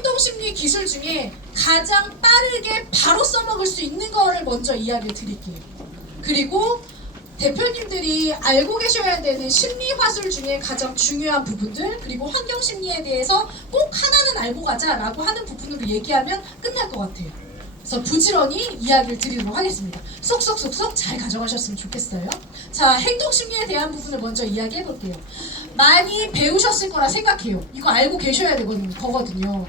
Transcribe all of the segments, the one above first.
행동심리 기술 중에 가장 빠르게 바로 써먹을 수 있는 거를 먼저 이야기를 드릴게요. 그리고 대표님들이 알고 계셔야 되는 심리화술 중에 가장 중요한 부분들, 그리고 환경심리에 대해서 꼭 하나는 알고 가자라고 하는 부분으로 얘기하면 끝날 것 같아요. 그래서 부지런히 이야기를 드리도록 하겠습니다. 쏙쏙쏙쏙 잘 가져가셨으면 좋겠어요. 자, 행동심리에 대한 부분을 먼저 이야기해 볼게요. 많이 배우셨을 거라 생각해요. 이거 알고 계셔야 거거든요.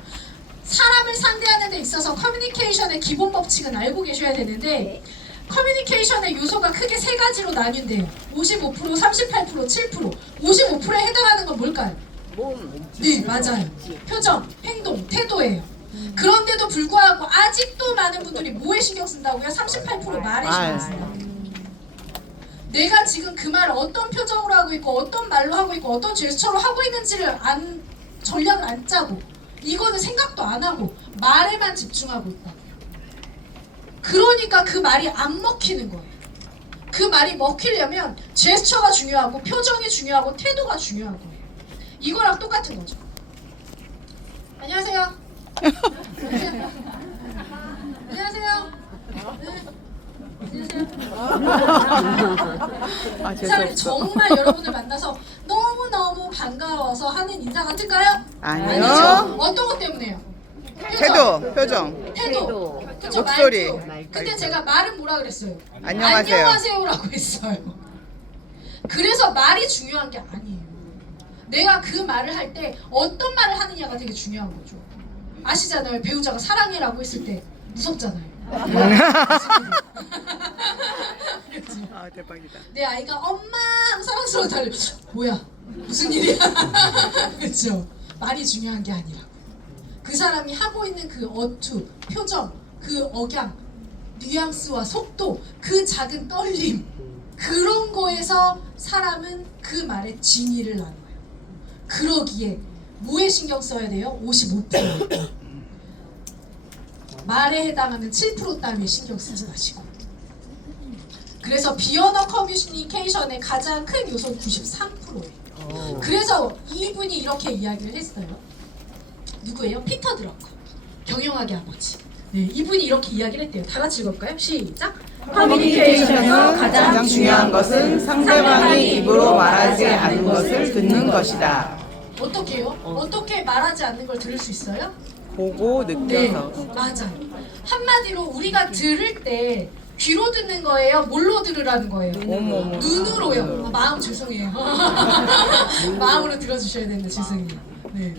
사람을 상대하는 데 있어서 커뮤니케이션의 기본 법칙은 알고 계셔야 되는데, 커뮤니케이션의 요소가 크게 세 가지로 나뉜대요. 55%, 38%, 7%. 55%에 해당하는 건 뭘까요? 네, 맞아요. 표정, 행동, 태도예요. 그런데도 불구하고 아직도 많은 분들이 뭐에 신경 쓴다고요? 38% 말에 신경 쓴다고. 내가 지금 그 말을 어떤 표정으로 하고 있고, 어떤 말로 하고 있고, 어떤 제스처로 하고 있는지를 전략을 안 짜고, 이거는 생각도 안 하고 말에만 집중하고 있다고요. 그러니까 그 말이 안 먹히는 거예요. 그 말이 먹히려면 제스처가 중요하고, 표정이 중요하고, 태도가 중요한 거예요. 이거랑 똑같은 거죠. 안녕하세요. 안녕하세요. 안녕하세요. 네. 안녕하세요. 자, 정말 여러분을 만나서 너무너무 반가워서 하는 인사 같을까요? 아니요. 아니죠. 어떤 것 때문에요? 표정. 태도. 그쵸, 목소리. 말투. 근데 제가 말은 뭐라 그랬어요? 안녕하세요. 안녕하세요라고 했어요. 그래서 말이 중요한 게 아니에요. 내가 그 말을 할 때 어떤 말을 하느냐가 되게 중요한 거죠. 아시잖아요. 배우자가 사랑해라고 했을 때 무섭잖아요. 아, 대박이다. 내 아이가 엄마 하고 사랑스러워 달려. 뭐야? 무슨 일이야? 그렇죠. 말이 중요한 게 아니라 그 사람이 하고 있는 그 어투, 표정, 그 억양, 뉘앙스와 속도, 그 작은 떨림, 그런 거에서 사람은 그 말에 진의를 나눠요. 그러기에 뭐에 신경 써야 돼요? 55%. 말에 해당하는 7% 따위에 신경 쓰지 마시고. 그래서 비언어 커뮤니케이션의 가장 큰 요소는 93%예요. 그래서 이분이 이렇게 이야기를 했어요. 누구예요? 피터 드러커. 경영학의 아버지. 네, 이분이 이렇게 이야기를 했대요. 다 같이 읽어볼까요? 시작! 커뮤니케이션에서 가장 중요한 것은 상대방이 입으로 말하지 않는 것을 듣는 것이다. 어떻게 해요? 어떻게 말하지 않는 걸 들을 수 있어요? 보고 네, 느껴서. 맞아요. 한마디로 우리가 들을 때 귀로 듣는 거예요? 뭘로 들으라는 거예요? 어머. 눈으로요. 아, 마음 죄송해요. 마음으로 들어주셔야 되는데 죄송해요. 네.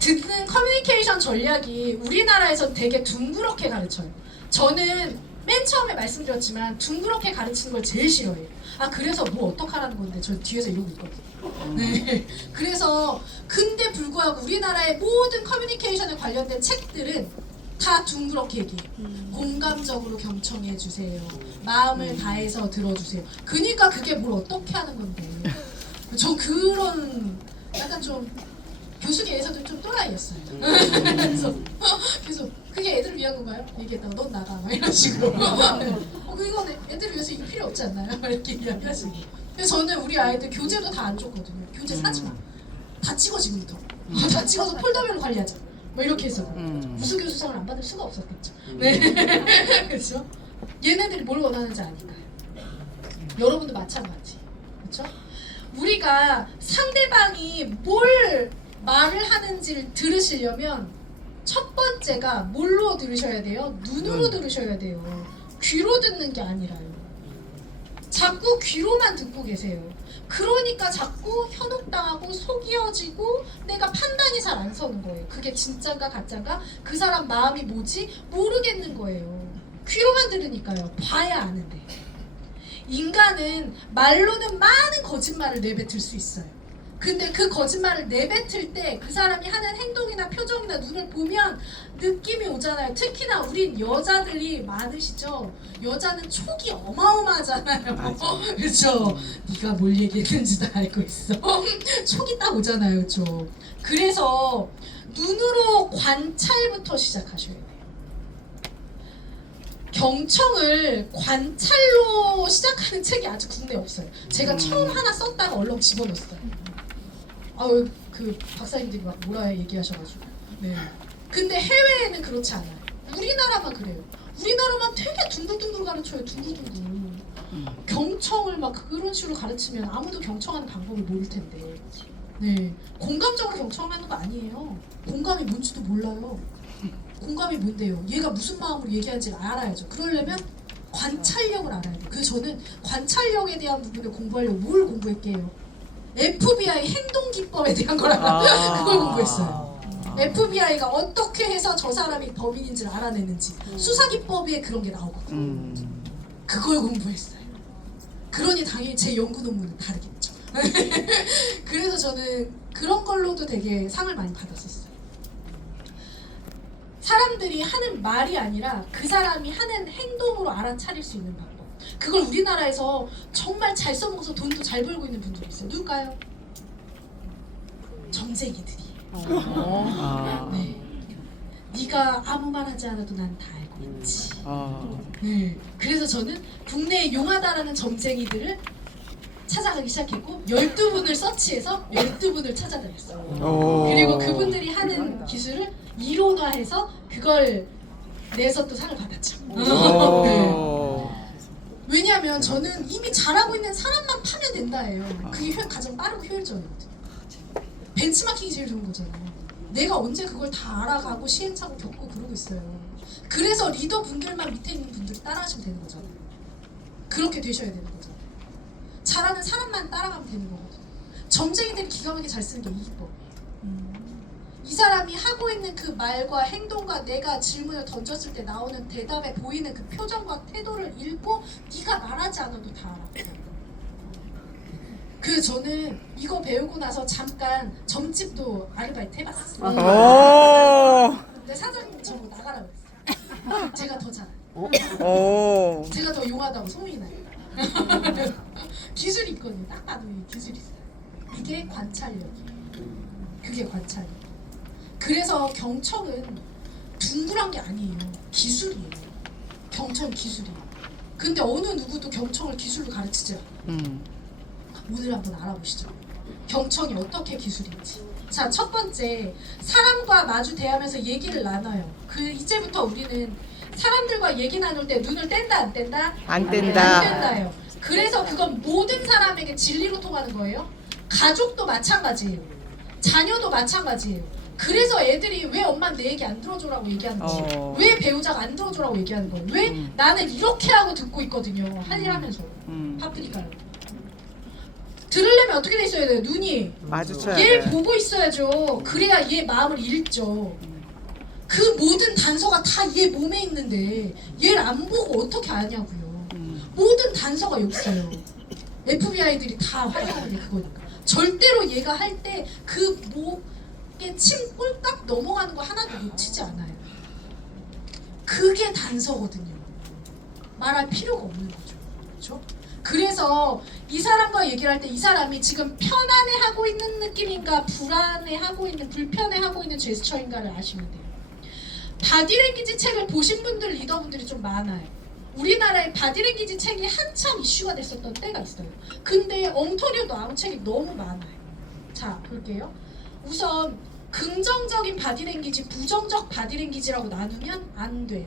듣는 커뮤니케이션 전략이 우리나라에서 되게 둥그렇게 가르쳐요. 저는 맨 처음에 말씀드렸지만 둥그렇게 가르치는 걸 제일 싫어해요. 아, 그래서 뭐 어떡하라는 건데 저 뒤에서 이러고 있거든요. 네. 그래서 근데 불구하고 우리나라의 모든 커뮤니케이션에 관련된 책들은 다 둥그렇게 얘기해요. 공감적으로 경청해 주세요. 마음을 다해서 들어주세요. 그러니까 그게 뭘 어떻게 하는 건데. 저 그런 약간 좀 교수계에서도 좀 또라이였어요. 그래서 계속 그게 애들을 위한 건가요? 얘기했다가 넌 나가 막 이런 식으로. 이건 애들을 위해서 이거 필요 없지 않나요? 이렇게 이야기하시고. 그래서 저는 우리 아이들 교재도 다 안 줬거든요. 교재 사지 마. 다 찍어 지금부터. 다 찍어서 폴더별로 관리하자. 뭐 이렇게 해서 우수 교수상을 안 받을 수가 없었겠죠. 네, 그렇죠. 얘네들이 뭘 원하는지 아니까요. 여러분도 마찬가지. 그렇죠? 우리가 상대방이 뭘 말을 하는지를 들으시려면 첫 번째가 뭘로 들으셔야 돼요? 눈으로 들으셔야 돼요. 귀로 듣는 게 아니라요. 자꾸 귀로만 듣고 계세요. 그러니까 자꾸 현혹당하고 속이어지고 내가 판단이 잘 안 서는 거예요. 그게 진짠가 가짠가? 그 사람 마음이 뭐지? 모르겠는 거예요. 귀로만 들으니까요. 봐야 아는데. 인간은 말로는 많은 거짓말을 내뱉을 수 있어요. 근데 그 거짓말을 내뱉을 때 그 사람이 하는 행동이나 표정이나 눈을 보면 느낌이 오잖아요. 특히나 우린 여자들이 많으시죠. 여자는 촉이 어마어마하잖아요. 그렇죠? 네가 뭘 얘기했는지 다 알고 있어. 촉이 딱 오잖아요. 그렇죠? 그래서 눈으로 관찰부터 시작하셔야 돼요. 경청을 관찰로 시작하는 책이 아직 국내에 없어요. 제가 처음 하나 썼다가 얼른 집어넣었어요. 그 박사님들이 막 뭐라 얘기하셔가지고. 네. 근데 해외에는 그렇지 않아요. 우리나라만 그래요. 우리나라만 되게 둥글둥글 가르쳐요. 둥글둥글. 경청을 막 그런 식으로 가르치면 아무도 경청하는 방법을 모를 텐데. 네. 공감적으로 경청하는 거 아니에요. 공감이 뭔지도 몰라요. 공감이 뭔데요? 얘가 무슨 마음으로 얘기하는지를 알아야죠. 그러려면 관찰력을 알아야 돼요. 그래서 저는 관찰력에 대한 부분을 공부하려고 뭘 공부했게요? FBI 행동기법에 대한 걸 그걸 공부했어요. FBI가 어떻게 해서 저 사람이 범인인지를 알아내는지 수사기법에 그런 게 나오거든요. 그걸 공부했어요. 그러니 당연히 제 연구 논문은 다르겠죠. 그래서 저는 그런 걸로도 되게 상을 많이 받았었어요. 사람들이 하는 말이 아니라 그 사람이 하는 행동으로 알아차릴 수 있는 방법. 그걸 우리나라에서 정말 잘 써먹어서 돈도 잘 벌고 있는 분들이 있어요. 누굴까요? 정쟁이들이. 네. 네가 아무 말 하지 않아도 난 다 알고 있지. 네. 그래서 저는 국내에 용하다라는 점쟁이들을 찾아가기 시작했고 12분을 서치해서 12분을 찾아다녔어요. 그리고 그분들이 하는 기술을 이론화해서 그걸 내서 또 상을 받았죠. 네. 왜냐하면 저는 이미 잘하고 있는 사람만 파면 된다예요. 그게 가장 빠르고 효율적이거든요. 벤치마킹이 제일 좋은 거잖아요. 내가 언제 그걸 다 알아가고 시행착오 겪고 그러고 있어요. 그래서 리더 분들만 밑에 있는 분들이 따라하시면 되는 거잖아요. 그렇게 되셔야 되는 거잖아요. 잘하는 사람만 따라가면 되는 거거든요. 점쟁이들이 기가 막히게 잘 쓰는 게 이 기법이에요. 이 사람이 하고 있는 그 말과 행동과 내가 질문을 던졌을 때 나오는 대답에 보이는 그 표정과 태도를 읽고 네가 말하지 않아도 다 알아. 그 저는 이거 배우고 나서 잠깐 점집도 아르바이트 해봤어요. 근데 사장님이 저보고 나가라고 했어요. 제가 더 잘해요. 제가 더 용하다고 소문이 나요. 기술이 있거든요. 딱 봐도 이 기술이 있어요. 이게 관찰력이에요. 그게 관찰력. 그래서 경청은 둥글한 게 아니에요. 기술이에요. 경청 기술이에요. 근데 어느 누구도 경청을 기술로 가르치지 않아요. 오늘 한번 알아보시죠. 경청이 어떻게 기술인지. 자, 첫 번째, 사람과 마주 대하면서 얘기를 나눠요. 이제부터 우리는 사람들과 얘기 나눌 때 눈을 뗀다 안 뗀다? 안 뗀다. 안 뗀다예요. 그래서 그건 모든 사람에게 진리로 통하는 거예요. 가족도 마찬가지예요. 자녀도 마찬가지예요. 그래서 애들이 왜 엄마는 내 얘기 안 들어줘라고 얘기하는지, 왜 배우자가 안 들어줘라고 얘기하는 거예요. 왜 나는 이렇게 하고 듣고 있거든요. 할 일 하면서. 바쁘니까요. 들으려면 어떻게 돼 있어야 돼요? 눈이 마주쳐야 얘를 돼. 보고 있어야죠. 그래야 얘 마음을 읽죠. 그 모든 단서가 다 얘 몸에 있는데 얘를 안 보고 어떻게 아냐고요. 모든 단서가 여기 있어요. FBI들이 다 활용하는 게 그거니까. 절대로 얘가 할 때 그 목에 침 꼴딱 넘어가는 거 하나도 놓치지 않아요. 그게 단서거든요. 말할 필요가 없는 거죠. 그렇죠? 그래서 이 사람과 얘기를 할 때 이 사람이 지금 편안해하고 있는 느낌인가 불안해하고 있는 불편해하고 있는 제스처인가를 아시면 돼요. 바디랭귀지 책을 보신 분들 리더분들이 좀 많아요. 우리나라에 바디랭귀지 책이 한참 이슈가 됐었던 때가 있어요. 근데 엉터리도 아무 책이 너무 많아요. 자, 볼게요. 우선 긍정적인 바디랭귀지, 부정적 바디랭귀지라고 나누면 안 돼요.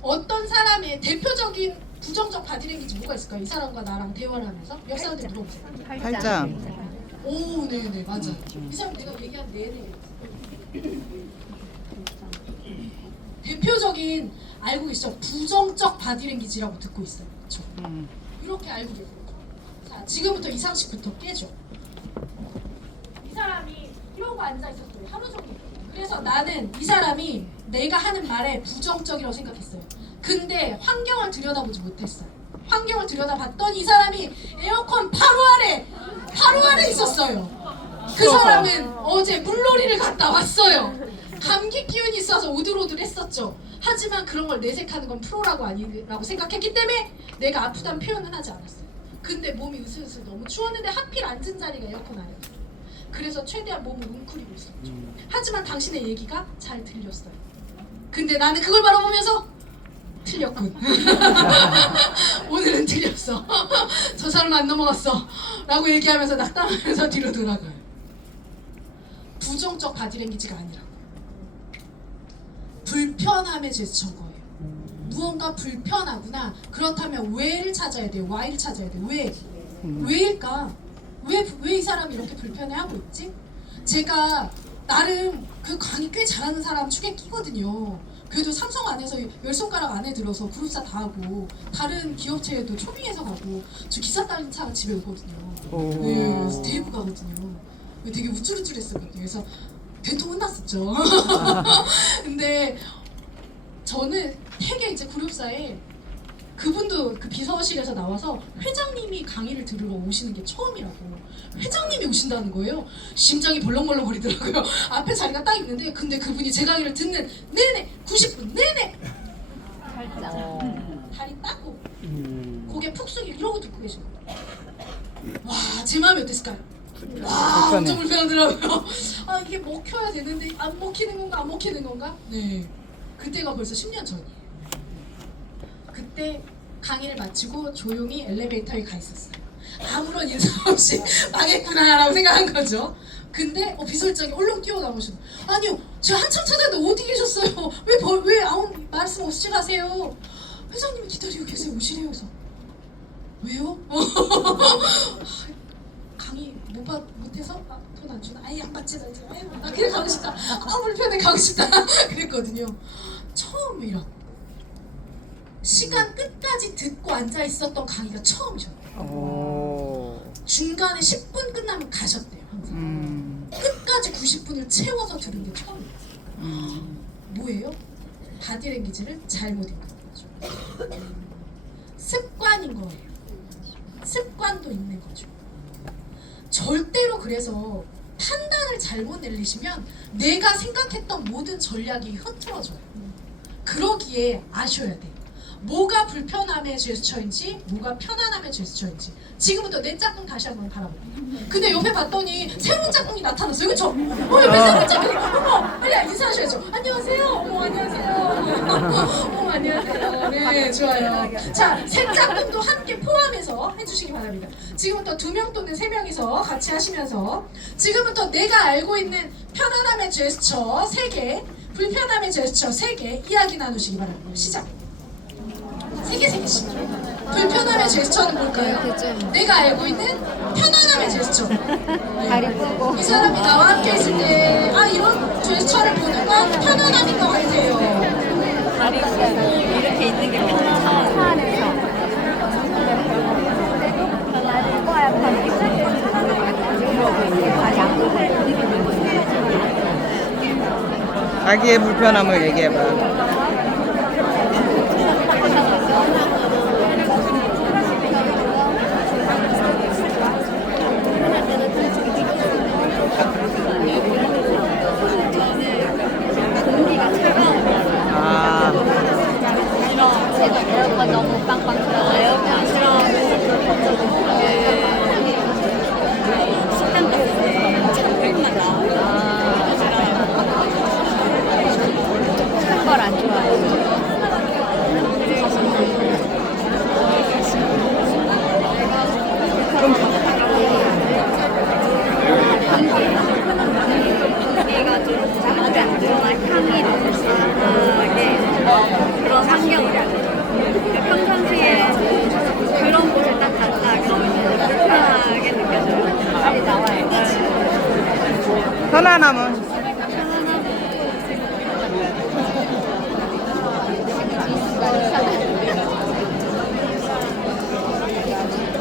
어떤 사람의 대표적인 부정적 바디랭귀지 뭐가 있을까요? 이 사람과 나랑 대화를 하면서 역사한테 물어보세요. 팔짱. 오, 네네, 맞아요. 이 사람 내가 얘기한 내내 대표적인 알고 계시죠? 부정적 바디랭귀지라고 듣고 있어요. 그렇죠? 이렇게 알고 계세요. 자, 지금부터 이상식부터 깨죠. 이 사람이 이러고 앉아 있었어요. 하루 종일. 그래서 나는 이 사람이 내가 하는 말에 부정적이라고 생각했어요. 근데 환경을 들여다보지 못했어요. 환경을 들여다봤더니 이 사람이 에어컨 바로 아래 있었어요. 그 사람은 어제 물놀이를 갔다 왔어요. 감기 기운이 있어서 오들오들했었죠. 하지만 그런 걸 내색하는 건 프로라고 아니라고 생각했기 때문에 내가 아프다는 표현은 하지 않았어요. 근데 몸이 으슬으슬 너무 추웠는데 하필 앉은 자리가 에어컨 아래였어요. 그래서 최대한 몸을 웅크리고 있었죠. 하지만 당신의 얘기가 잘 들렸어요. 근데 나는 그걸 바라보면서 틀렸군. 오늘은 틀렸어. 저 사람 안 넘어갔어. 라고 얘기하면서 낙담하면서 뒤로 돌아가요. 부정적 바디랭귀지가 아니라고. 불편함의 제스처인 거예요. 무언가 불편하구나. 그렇다면 왜를 찾아야 돼요. why를 찾아야 돼요. 왜? 왜일까? 왜 이 사람이 이렇게 불편해하고 있지? 제가 나름 그 강의 꽤 잘하는 사람 축에 끼거든요. 그래도 삼성 안에서 10손가락 안에 들어서 그룹사 다 하고 다른 기업체에도 초빙해서 가고 저 기사 딸린 차가 집에 오거든요. 네, 그래서 데리고 가거든요. 되게 우쭐우쭐했었거든요. 그래서 대통 혼났었죠. 근데 저는 되게 이제 그룹사에 그분도 그 비서실에서 나와서 회장님이 강의를 들으러 오시는 게 처음이라고. 회장님이 오신다는 거예요. 심장이 벌렁벌렁 거리더라고요. 앞에 자리가 딱 있는데 근데 그분이 제 강의를 듣는 내내 90분 내내 다리 따고 고개 푹 숙이고 이러고 듣고 계신 거예요. 와, 제 마음이 어땠을까요? 와, 엄청 불편하더라고요. 아, 이게 먹혀야 되는데 안 먹히는 건가 안 먹히는 건가? 네, 그때가 벌써 10년 전이에요. 그때 강의를 마치고 조용히 엘리베이터에 가 있었어요. 아무런 인사 없이 망했구나라고 생각한 거죠. 근데 비서실장이 얼른 뛰어나오시고, 아니요, 제가 한참 찾았는데 어디 계셨어요? 왜 아무 말씀 없이 가세요? 회장님이 기다리고 계세요. 오시래요. 그래서 왜요? 강의 못해서? 돈 안 주나? 아예 안 받지 나 지금. 나 그냥 가고 싶다. 불편해 가고 싶다. 그랬거든요. 처음이라. 시간 끝까지 듣고 앉아 있었던 강의가 처음이셨대요. 중간에 10분 끝나면 가셨대요. 항상. 끝까지 90분을 채워서 들은 게 처음이었어요. 뭐예요? 바디랭귀지를 잘못 읽은 거죠. 습관인 거예요. 습관도 있는 거죠. 절대로 그래서 판단을 잘못 내리시면 내가 생각했던 모든 전략이 흐트러져요. 그러기에 아셔야 돼요. 뭐가 불편함의 제스처인지 뭐가 편안함의 제스처인지. 지금부터 내 짝꿍 다시 한번 바라볼게요. 근데 옆에 봤더니 새로운 짝꿍이 나타났어요. 그쵸? 옆에 새로운 짝꿍이. 어머, 빨리 인사하셔야죠. 안녕하세요. 어머, 안녕하세요. 어머, 안녕하세요. 네, 좋아요. 자, 새 짝꿍도 함께 포함해서 해주시기 바랍니다. 지금부터 2명 또는 3명이서 같이 하시면서 지금부터 내가 알고 있는 편안함의 제스처 3개, 불편함의 제스처 3개 이야기 나누시기 바랍니다. 시작. 3개씩. 불편함의 제스처는 뭘까요? 내가 알고 있는 편안함의 제스처. 이 사람이 나와 함께 있을 때 이런 제스처를 보는 건 편안함인 것 같아요. 이렇게 있는 게 편안해서. 차 안에서. 자기의 불편함을 얘기해봐. 에어컨 너무 빵빵 틀어서 에어컨 싫어하고 식당 갔을 때 잠들만 나와요. 큰 걸 안 좋아해요. 공기가 좀 자극이 안 들어가 향이 너무 강하게 그런 환경이라고. 평상시에 그런 곳에 딱 갔다 그러면 불편하게 느껴져요. 빨리 나와요. 편안함은?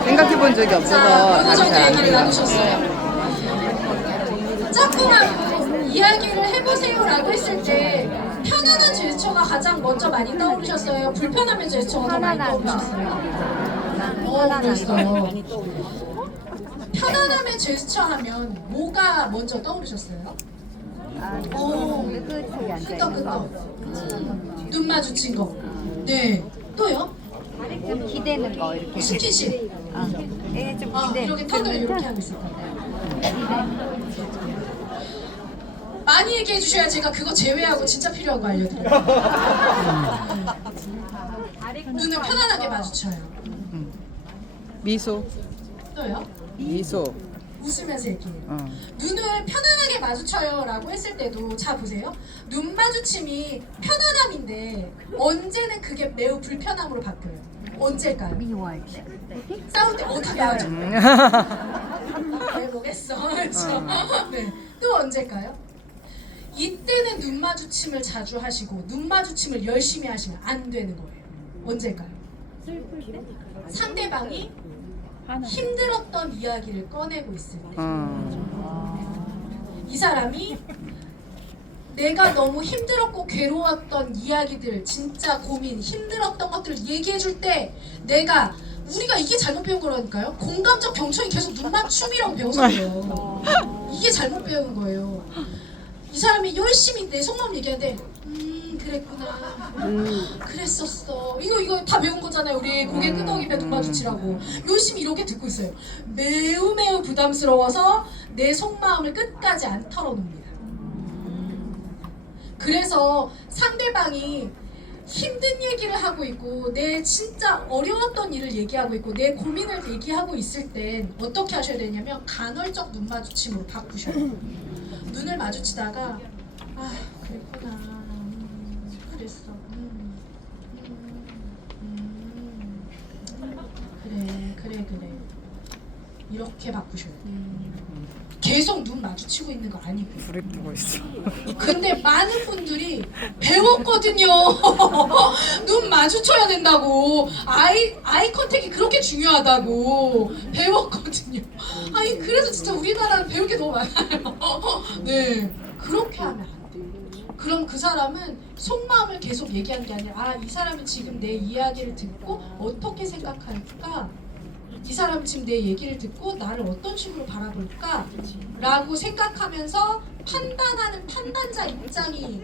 생각해본 적이 없어서 어느 답이 정도 잘안 얘기를 나와. 나누셨어요. 짝꿍하고 이야기를 해보세요라고 했을 때 편안한 제스처가 가장 먼저 많이 떠오르셨어요? 불편함의 제스처가 더 많이 떠오르셨어요? 그랬어요. 편안함의 제스처 하면 뭐가 먼저 떠오르셨어요? 끄떡끄떡. 눈 마주친 거. 네. 또요? 좀 기대는 거 이렇게. 스킨십. 이게 좀 기대. 이렇게 턱을 이렇게 하고 있을 거예요. 많이 얘기해 주셔야 제가 그거 제외하고 진짜 필요한 거 알려드려요. 눈을 편안하게 마주쳐요. 미소. 또요? 미소. 웃으면서 얘기해요. 어. 눈을 편안하게 마주쳐요 라고 했을 때도 자 보세요. 눈 마주침이 편안함인데 언제는 그게 매우 불편함으로 바뀌어요. 언제일까요? 싸울 때 어떻게 하죠? 해보겠어. 그렇죠? 네. 또 언제일까요? 이때는 눈 마주침을 자주 하시고 눈 마주침을 열심히 하시면 안 되는 거예요. 언제일까요? 상대방이 힘들었던 이야기를 꺼내고 있을 때. 이 사람이 내가 너무 힘들었고 괴로웠던 이야기들, 진짜 고민, 힘들었던 것들을 얘기해 줄 때 우리가 이게 잘못 배운 거라니까요. 공감적 병청이 계속 눈 맞춤이라고 배웠어요. 이게 잘못 배운 거예요. 이 사람이 열심히 내 속마음 얘기하는데 그랬구나. 그랬었어. 이거 다 배운 거잖아요. 우리 고개 끄덕이며 눈 마주치라고. 열심히 이렇게 듣고 있어요. 매우 부담스러워서 내 속마음을 끝까지 안 털어놓습니다. 그래서 상대방이 힘든 얘기를 하고 있고 내 진짜 어려웠던 일을 얘기하고 있고 내 고민을 얘기하고 있을 땐 어떻게 하셔야 되냐면 간헐적 눈 마주침으로 바꾸셔야 돼요. 눈을 마주치다가 그랬구나. 그랬어. 그래. 이렇게 바꾸셔야 돼요. 계속 눈 마주치고 있는 거 아니고. 불이 끄고 있어. 근데 많은 분들이 배웠거든요. 눈 마주쳐야 된다고. 아이 컨택이 그렇게 중요하다고 배웠거든요. 그래서 진짜 우리나라는 배울 게 너무 많아요. 네, 그렇게 하면 안 돼요. 그럼 그 사람은 속마음을 계속 얘기하는 게 아니라 이 사람이 지금 내 이야기를 듣고 어떻게 생각할까? 이 사람은 지금 내 얘기를 듣고 나를 어떤 식으로 바라볼까? 라고 생각하면서 판단하는 판단자 입장이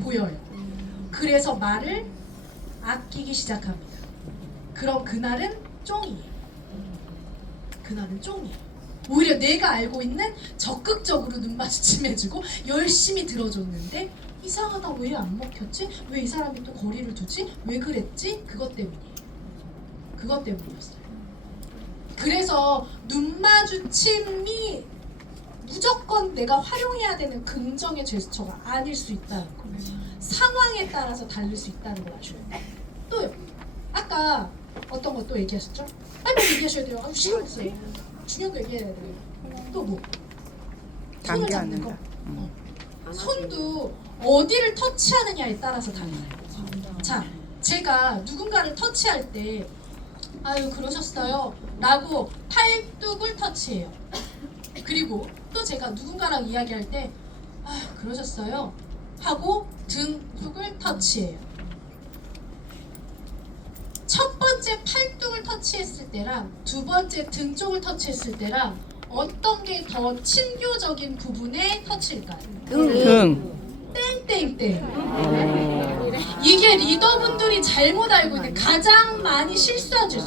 보여요. 그래서 말을 아끼기 시작합니다. 그럼 그날은 쫑이에요. 오히려 내가 알고 있는 적극적으로 눈 마주침해주고 열심히 들어줬는데 이상하다, 왜 안 먹혔지? 왜 이 사람이 또 거리를 두지? 왜 그랬지? 그것 때문이었어요. 그래서 눈 마주침이 무조건 내가 활용해야 되는 긍정의 제스처가 아닐 수 있다는 거예요. 상황에 따라서 다를 수 있다는 걸 아셔야 돼요. 또요. 아까 어떤 거 또 얘기하셨죠? 뭐 얘기하셔야 돼요. 시간 없어요. 중요한 거 얘기해야 돼요. 또 뭐? 손을 당겨 잡는 거. 앉는다. 손도 어디를 터치하느냐에 따라서 달라요. 자, 제가 누군가를 터치할 때 그러셨어요 라고 팔뚝을 터치해요. 그리고 또 제가 누군가랑 이야기할 때 그러셨어요 하고 등쪽을 터치해요. 첫 번째 팔뚝을 터치했을 때랑 두 번째 등 쪽을 터치했을 때랑 어떤 게 더 친교적인 부분의 터치일까요? 등. 땡땡땡. 이게 리더분들이 잘못 알고 있는 가장 많이 실수하죠.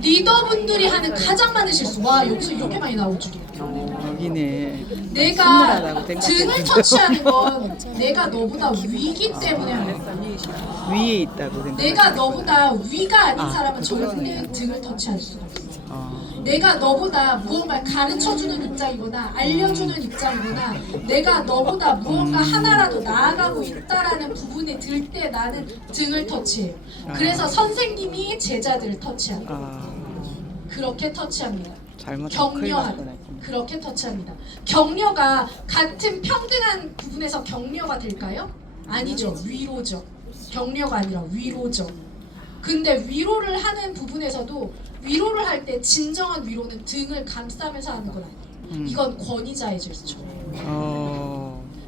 리더분들이 하는 가장 많은 실수. 와, 여기서 이렇게 많이 나올 줄이야. 여기네. 내가 신물하다고 생각했는데. 등을 터치하는 건 내가 너보다 위기 때문에 하는 거야. 위에 있다고 생각. 내가 너보다 위가 아닌 사람은 절대 등을 터치할 수가 없어. 내가 너보다 무언가를 가르쳐주는 입장이거나 알려주는 입장이거나 내가 너보다 무언가 하나라도 나아가고 있다라는 부분에 들 때 나는 등을 터치해요. 그래서 선생님이 제자들을 터치합니다. 그렇게 터치합니다. 잘못하면 큰일 날 뻔했구나. 그렇게 터치합니다. 격려가 같은 평등한 부분에서 격려가 될까요? 아니죠. 위로죠. 격려가 아니라 위로죠. 근데 위로를 하는 부분에서도 위로를 할 때 진정한 위로는 등을 감싸면서 하는 건 아니에요. 이건 권위자의 제스처.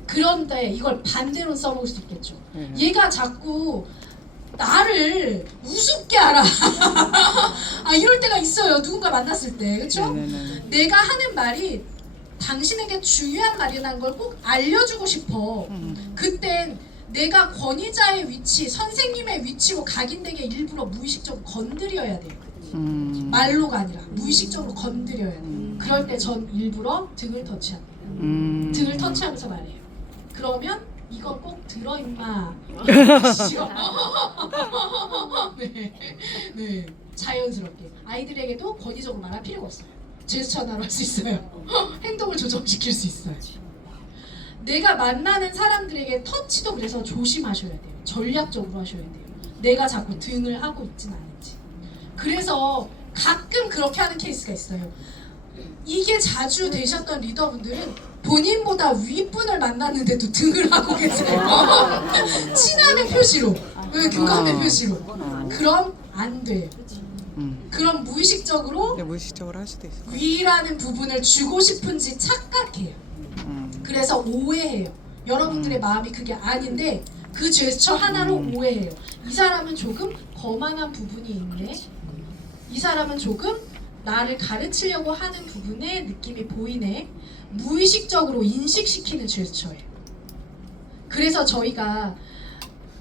그런데 이걸 반대로 써볼 수 있겠죠. 얘가 자꾸 나를 우습게 알아. 이럴 때가 있어요. 누군가 만났을 때. 그렇죠? 내가 하는 말이 당신에게 중요한 말이라는 걸 꼭 알려주고 싶어. 그땐 내가 권위자의 위치, 선생님의 위치로 각인되게 일부러 무의식적으로 건드려야 돼요. 말로가 아니라 무의식적으로 건드려야 돼요. 그럴 때 전 일부러 등을 터치합니다. 등을 터치하면서 말해요. 그러면 이거 꼭 들어 임마. 네, 네, 자연스럽게 아이들에게도 권위적으로 말할 필요가 없어요. 제스처 하나로 할 수 있어요. 행동을 조정시킬 수 있어요. 내가 만나는 사람들에게 터치도 그래서 조심하셔야 돼요. 전략적으로 하셔야 돼요. 내가 자꾸 등을 하고 있진 않은지. 그래서 가끔 그렇게 하는 케이스가 있어요. 이게 자주 되셨던 리더분들은 본인보다 윗분을 만났는데도 등을 하고 계세요. 친함의 표시로, 교감의 표시로. 그럼 안 돼요. 그럼 무의식적으로 근데 무의식적으로 할 수도 있어. 위라는 부분을 주고 싶은지 착각해요. 그래서 오해해요. 여러분들의 마음이 그게 아닌데 그 제스처 하나로 오해해요. 이 사람은 조금 거만한 부분이 있네. 이 사람은 조금 나를 가르치려고 하는 부분의 느낌이 보이네. 무의식적으로 인식시키는 제스처예요. 그래서 저희가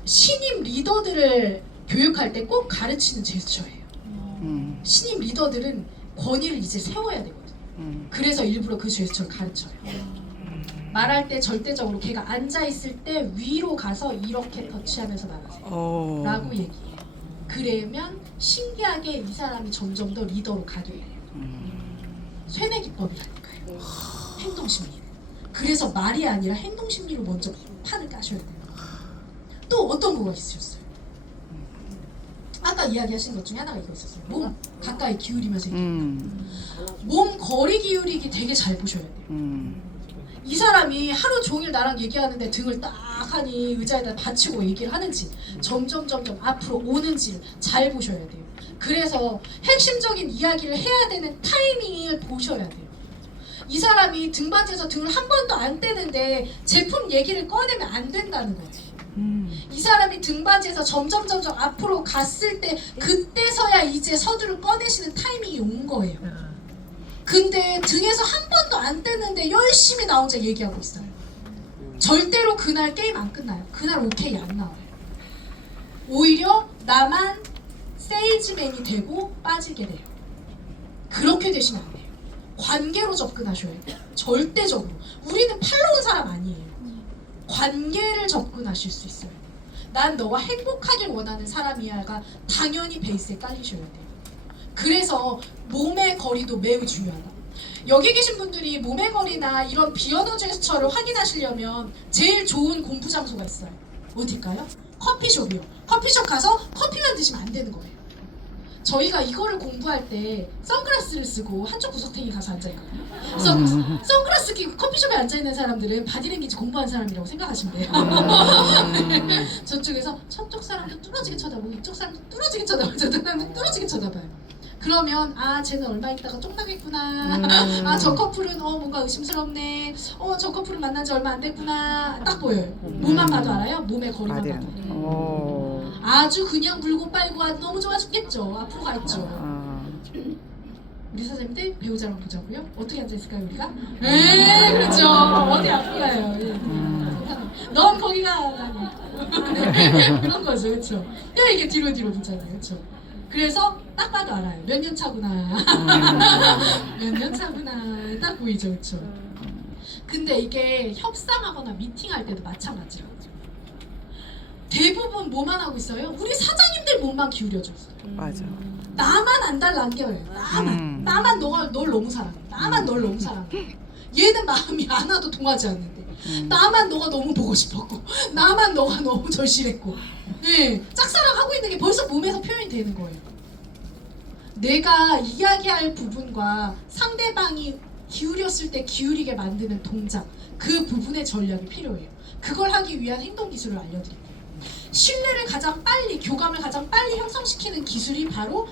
신임 리더들을 교육할 때 꼭 가르치는 제스처예요. 신임 리더들은 권위를 이제 세워야 되거든요. 그래서 일부러 그 제스처를 가르쳐요. 말할 때 절대적으로 걔가 앉아있을 때 위로 가서 이렇게 터치하면서 말하세요 라고 얘기해요. 그러면 신기하게 이 사람이 점점 더 리더로 가게 돼요. 쇠뇌기법이라니까요. 행동심리. 그래서 말이 아니라 행동심리로 먼저 판을 까셔야 돼요. 또 어떤 거가 있으셨어요? 아까 이야기하신 것 중에 하나가 이거 있었어요. 몸 가까이 기울이면서 몸 거리 기울이기 되게 잘 보셔야 돼요. 이 사람이 하루 종일 나랑 얘기하는데 등을 딱 하니 의자에다 받치고 얘기를 하는지 점점 앞으로 오는지를 잘 보셔야 돼요. 그래서 핵심적인 이야기를 해야 되는 타이밍을 보셔야 돼요. 이 사람이 등받이에서 등을 한 번도 안 떼는데 제품 얘기를 꺼내면 안 된다는 거예요. 이 사람이 등받이에서 점점 앞으로 갔을 때 그때서야 이제 서두를 꺼내시는 타이밍이 온 거예요. 근데 등에서 한 번도 안 뗐는데 열심히 나 혼자 얘기하고 있어요. 절대로 그날 게임 안 끝나요. 그날 오케이 안 나와요. 오히려 나만 세일즈맨이 되고 빠지게 돼요. 그렇게 되시면 안 돼요. 관계로 접근하셔야 돼요. 절대적으로. 우리는 팔로 온 사람 아니에요. 관계를 접근하실 수 있어요. 난 너가 행복하길 원하는 사람이야가 당연히 베이스에 깔리셔야 돼요. 그래서 몸의 거리도 매우 중요하다. 여기 계신 분들이 몸의 거리나 이런 비언어 제스처를 확인하시려면 제일 좋은 공부 장소가 있어요. 어딜까요? 커피숍이요. 커피숍 가서 커피만 드시면 안 되는 거예요. 저희가 이거를 공부할 때 선글라스를 쓰고 한쪽 구석탱이 가서 앉아있거든요. 그래서 선글라스 끼고 커피숍에 앉아있는 사람들은 바디랭귀지 공부한 사람이라고 생각하시면 돼요. 저쪽에서 저쪽 사람도 뚫어지게 쳐다보고 이쪽 사람도 뚫어지게 쳐다보고 저쪽 사람도 뚫어지게 쳐다봐요. 그러면 아 쟤는 얼마 있다가 똥 나겠구나. 아 저 커플은 뭔가 의심스럽네. 저 커플은 만난 지 얼마 안 됐구나. 딱 보여요. 몸만 봐도 알아요? 몸의 거리만 봐도. 아주 그냥 물고 빨고 너무 좋아 죽겠죠. 앞으로 가 있죠. 우리 선생님들 배우자랑 보자고요? 어떻게 앉아있을까요 우리가? 네 그렇죠. 어디 앞으로 가요. 넌 거기 가. 그런 거죠. 그렇죠. 이게 뒤로 붙잖아요. 그렇죠. 그래서 딱 봐도 알아요. 몇 년 차구나. 몇 년 차구나. 딱 보이죠. 그렇죠. 근데 이게 협상하거나 미팅할 때도 마찬가지라고. 대부분 뭐만 하고 있어요? 우리 사장님들 몸만 기울여줬어요. 맞아. 나만 안 달랑겨요. 나만 널 너무 사랑해. 나만 널 너무 사랑해. 얘는 마음이 하나도 통하지 않는데 나만 너가 너무 보고 싶었고 나만 너가 너무 절실했고 네, 짝사랑하고 있는 게 벌써 몸에서 표현이 되는 거예요. 내가 이야기할 부분과 상대방이 기울였을 때 기울이게 만드는 동작 그 부분의 전략이 필요해요. 그걸 하기 위한 행동 기술을 알려드릴게요. 신뢰를 가장 빨리, 교감을 가장 빨리 형성시키는 기술이 바로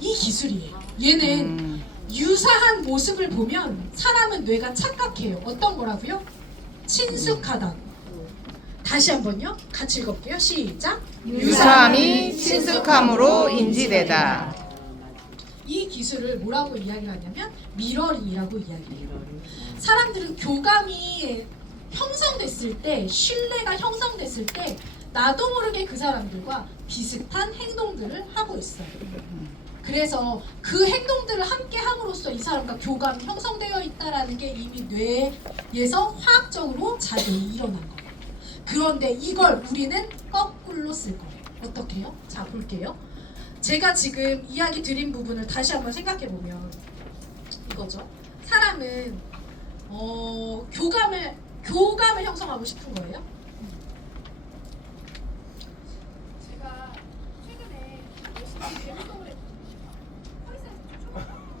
이 기술이에요. 얘는 유사한 모습을 보면 사람은 뇌가 착각해요. 어떤 거라고요? 친숙하다. 다시 한번요. 같이 읽어볼게요. 시작. 유사함이 친숙함으로 인지되다. 이 기술을 뭐라고 이야기를 하냐면 미러링이라고 이야기해요. 사람들은 교감이 형성됐을 때, 신뢰가 형성됐을 때 나도 모르게 그 사람들과 비슷한 행동들을 하고 있어요. 그래서 그 행동들을 함께 함으로써 이 사람과 교감이 형성되어 있다라는 게 이미 뇌에서 화학적으로 작용이 일어난 거예요. 그런데 이걸 우리는 거꾸로 쓸 거예요. 어떻게요? 자, 볼게요. 제가 지금 이야기 드린 부분을 다시 한번 생각해 보면 이거죠. 사람은 교감을 형성하고 싶은 거예요. 제가 최근에 열심히 운동을 했거든요.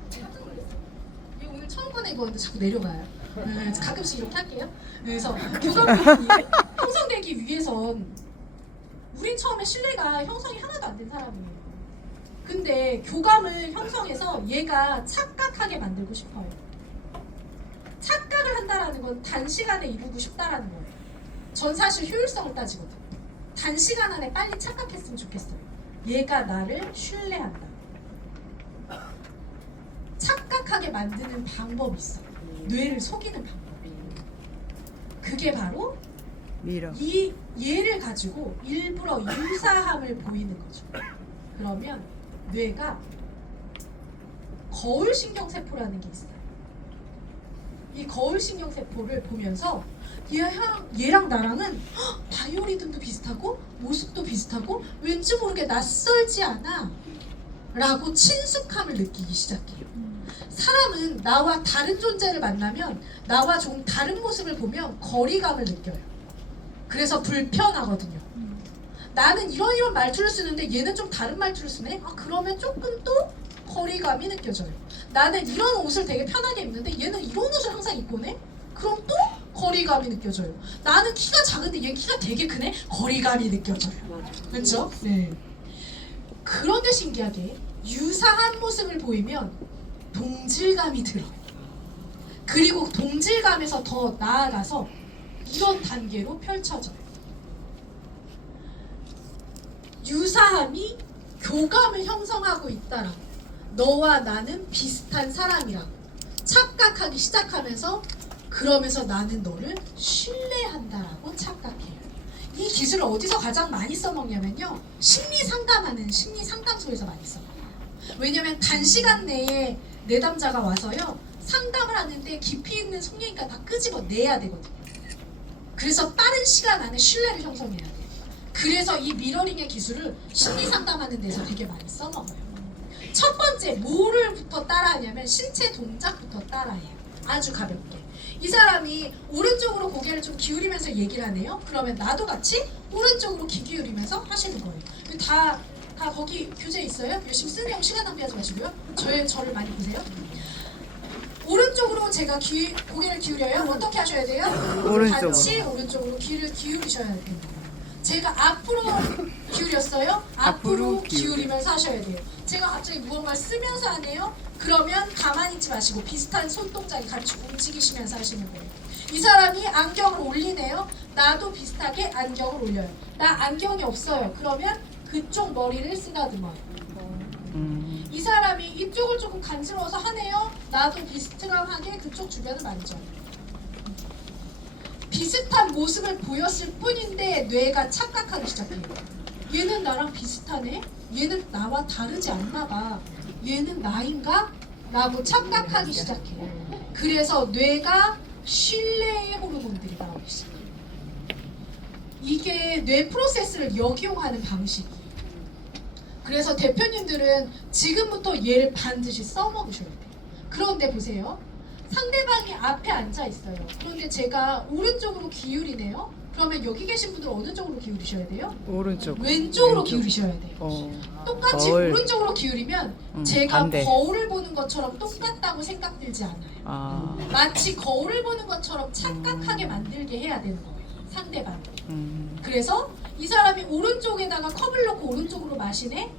깜짝 놀랐어요. 얘 오늘 처음 꺼내 입었는데 자꾸 내려가요. 네, 가끔씩 이렇게 할게요. 그래서 교감이 형성되기 위해선 우린 처음에 신뢰가 형성이 하나도 안 된 사람이에요. 근데 교감을 형성해서 얘가 착각하게 만들고 싶어요. 착각을 한다라는 건 단시간에 이루고 싶다라는 거예요. 전 사실 효율성을 따지거든요. 단시간 안에 빨리 착각했으면 좋겠어요. 얘가 나를 신뢰한다. 착각하게 만드는 방법이 있어요. 뇌를 속이는 방법이. 그게 바로 밀어. 이 얘를 가지고 일부러 유사함을 보이는 거죠. 그러면 뇌가 거울신경세포라는 게 있어요. 이 거울신경세포를 보면서 얘랑 나랑은 바이오리듬도 비슷하고 모습도 비슷하고 왠지 모르게 낯설지 않아 라고 친숙함을 느끼기 시작해요. 사람은 나와 다른 존재를 만나면 나와 조금 다른 모습을 보면 거리감을 느껴요. 그래서 불편하거든요. 나는 이런 말투를 쓰는데 얘는 좀 다른 말투를 쓰네? 그러면 조금 또 거리감이 느껴져요. 나는 이런 옷을 되게 편하게 입는데 얘는 이런 옷을 항상 입고 네? 그럼 또 거리감이 느껴져요. 나는 키가 작은데 얘 키가 되게 크네? 거리감이 느껴져요. 그렇죠? 네. 그런데 신기하게 유사한 모습을 보이면 동질감이 들어요. 그리고 동질감에서 더 나아가서 이런 단계로 펼쳐져요. 유사함이 교감을 형성하고 있다라고. 너와 나는 비슷한 사람이라고 착각하기 시작하면서 그러면서 나는 너를 신뢰한다라고 착각해요. 이 기술을 어디서 가장 많이 써먹냐면요. 심리 상담하는 심리 상담소에서 많이 써먹어요. 왜냐면 단시간 내에 내담자가 와서요. 상담을 하는데 깊이 있는 속내니까 다 끄집어내야 되거든요. 그래서 빠른 시간 안에 신뢰를 형성해야 돼요. 그래서 이 미러링의 기술을 심리 상담하는 데서 되게 많이 써먹어요. 첫 번째 뭐를부터 따라하냐면 신체 동작부터 따라해요. 아주 가볍게. 이 사람이 오른쪽으로 고개를 좀 기울이면서 얘기를 하네요. 그러면 나도 같이 오른쪽으로 귀 기울이면서 하시는 거예요. 다 거기 교재 있어요? 열심히 쓰면 시간 낭비하지 마시고요. 저를 많이 보세요. 오른쪽으로 제가 고개를 기울여요. 어떻게 하셔야 돼요? 오른쪽으로. 같이 오른쪽으로 귀를 기울이셔야 됩니다. 제가 앞으로 기울였어요. 앞으로 기울이면서 하셔야 돼요. 제가 갑자기 무언가를 쓰면서 하네요. 그러면 가만히 있지 마시고 비슷한 손동작이 같이 움직이시면서 하시는 거예요. 이 사람이 안경을 올리네요. 나도 비슷하게 안경을 올려요. 나 안경이 없어요. 그러면 그쪽 머리를 쓰다듬어요. 이 사람이 이쪽을 조금 간지러워서 하네요. 나도 비슷하게 그쪽 주변을 만져요. 비슷한 모습을 보였을 뿐인데 뇌가 착각하기 시작해요. 얘는 나랑 비슷하네? 얘는 나와 다르지 않나 봐. 얘는 나인가? 라고 착각하기 시작해요. 그래서 뇌가 신뢰의 호르몬들이 나오기 시작해요. 이게 뇌 프로세스를 역이용하는 방식이에요. 그래서 대표님들은 지금부터 얘를 반드시 써먹으셔야 돼요. 그런데 보세요. 상대방이 앞에 앉아 있어요. 그런데 제가 오른쪽으로 기울이네요. 그러면 여기 계신 분들 어느 쪽으로 기울이셔야 돼요? 오른쪽. 왼쪽으로 왼쪽. 기울이셔야 돼요. 똑같이 거울. 오른쪽으로 기울이면 제가 반대. 거울을 보는 것처럼 똑같다고 생각들지 않아요. 마치 거울을 보는 것처럼 착각하게 만들게 해야 되는 거예요. 상대방. 그래서 이 사람이 오른쪽에다가 컵을 놓고 오른쪽으로 마시네?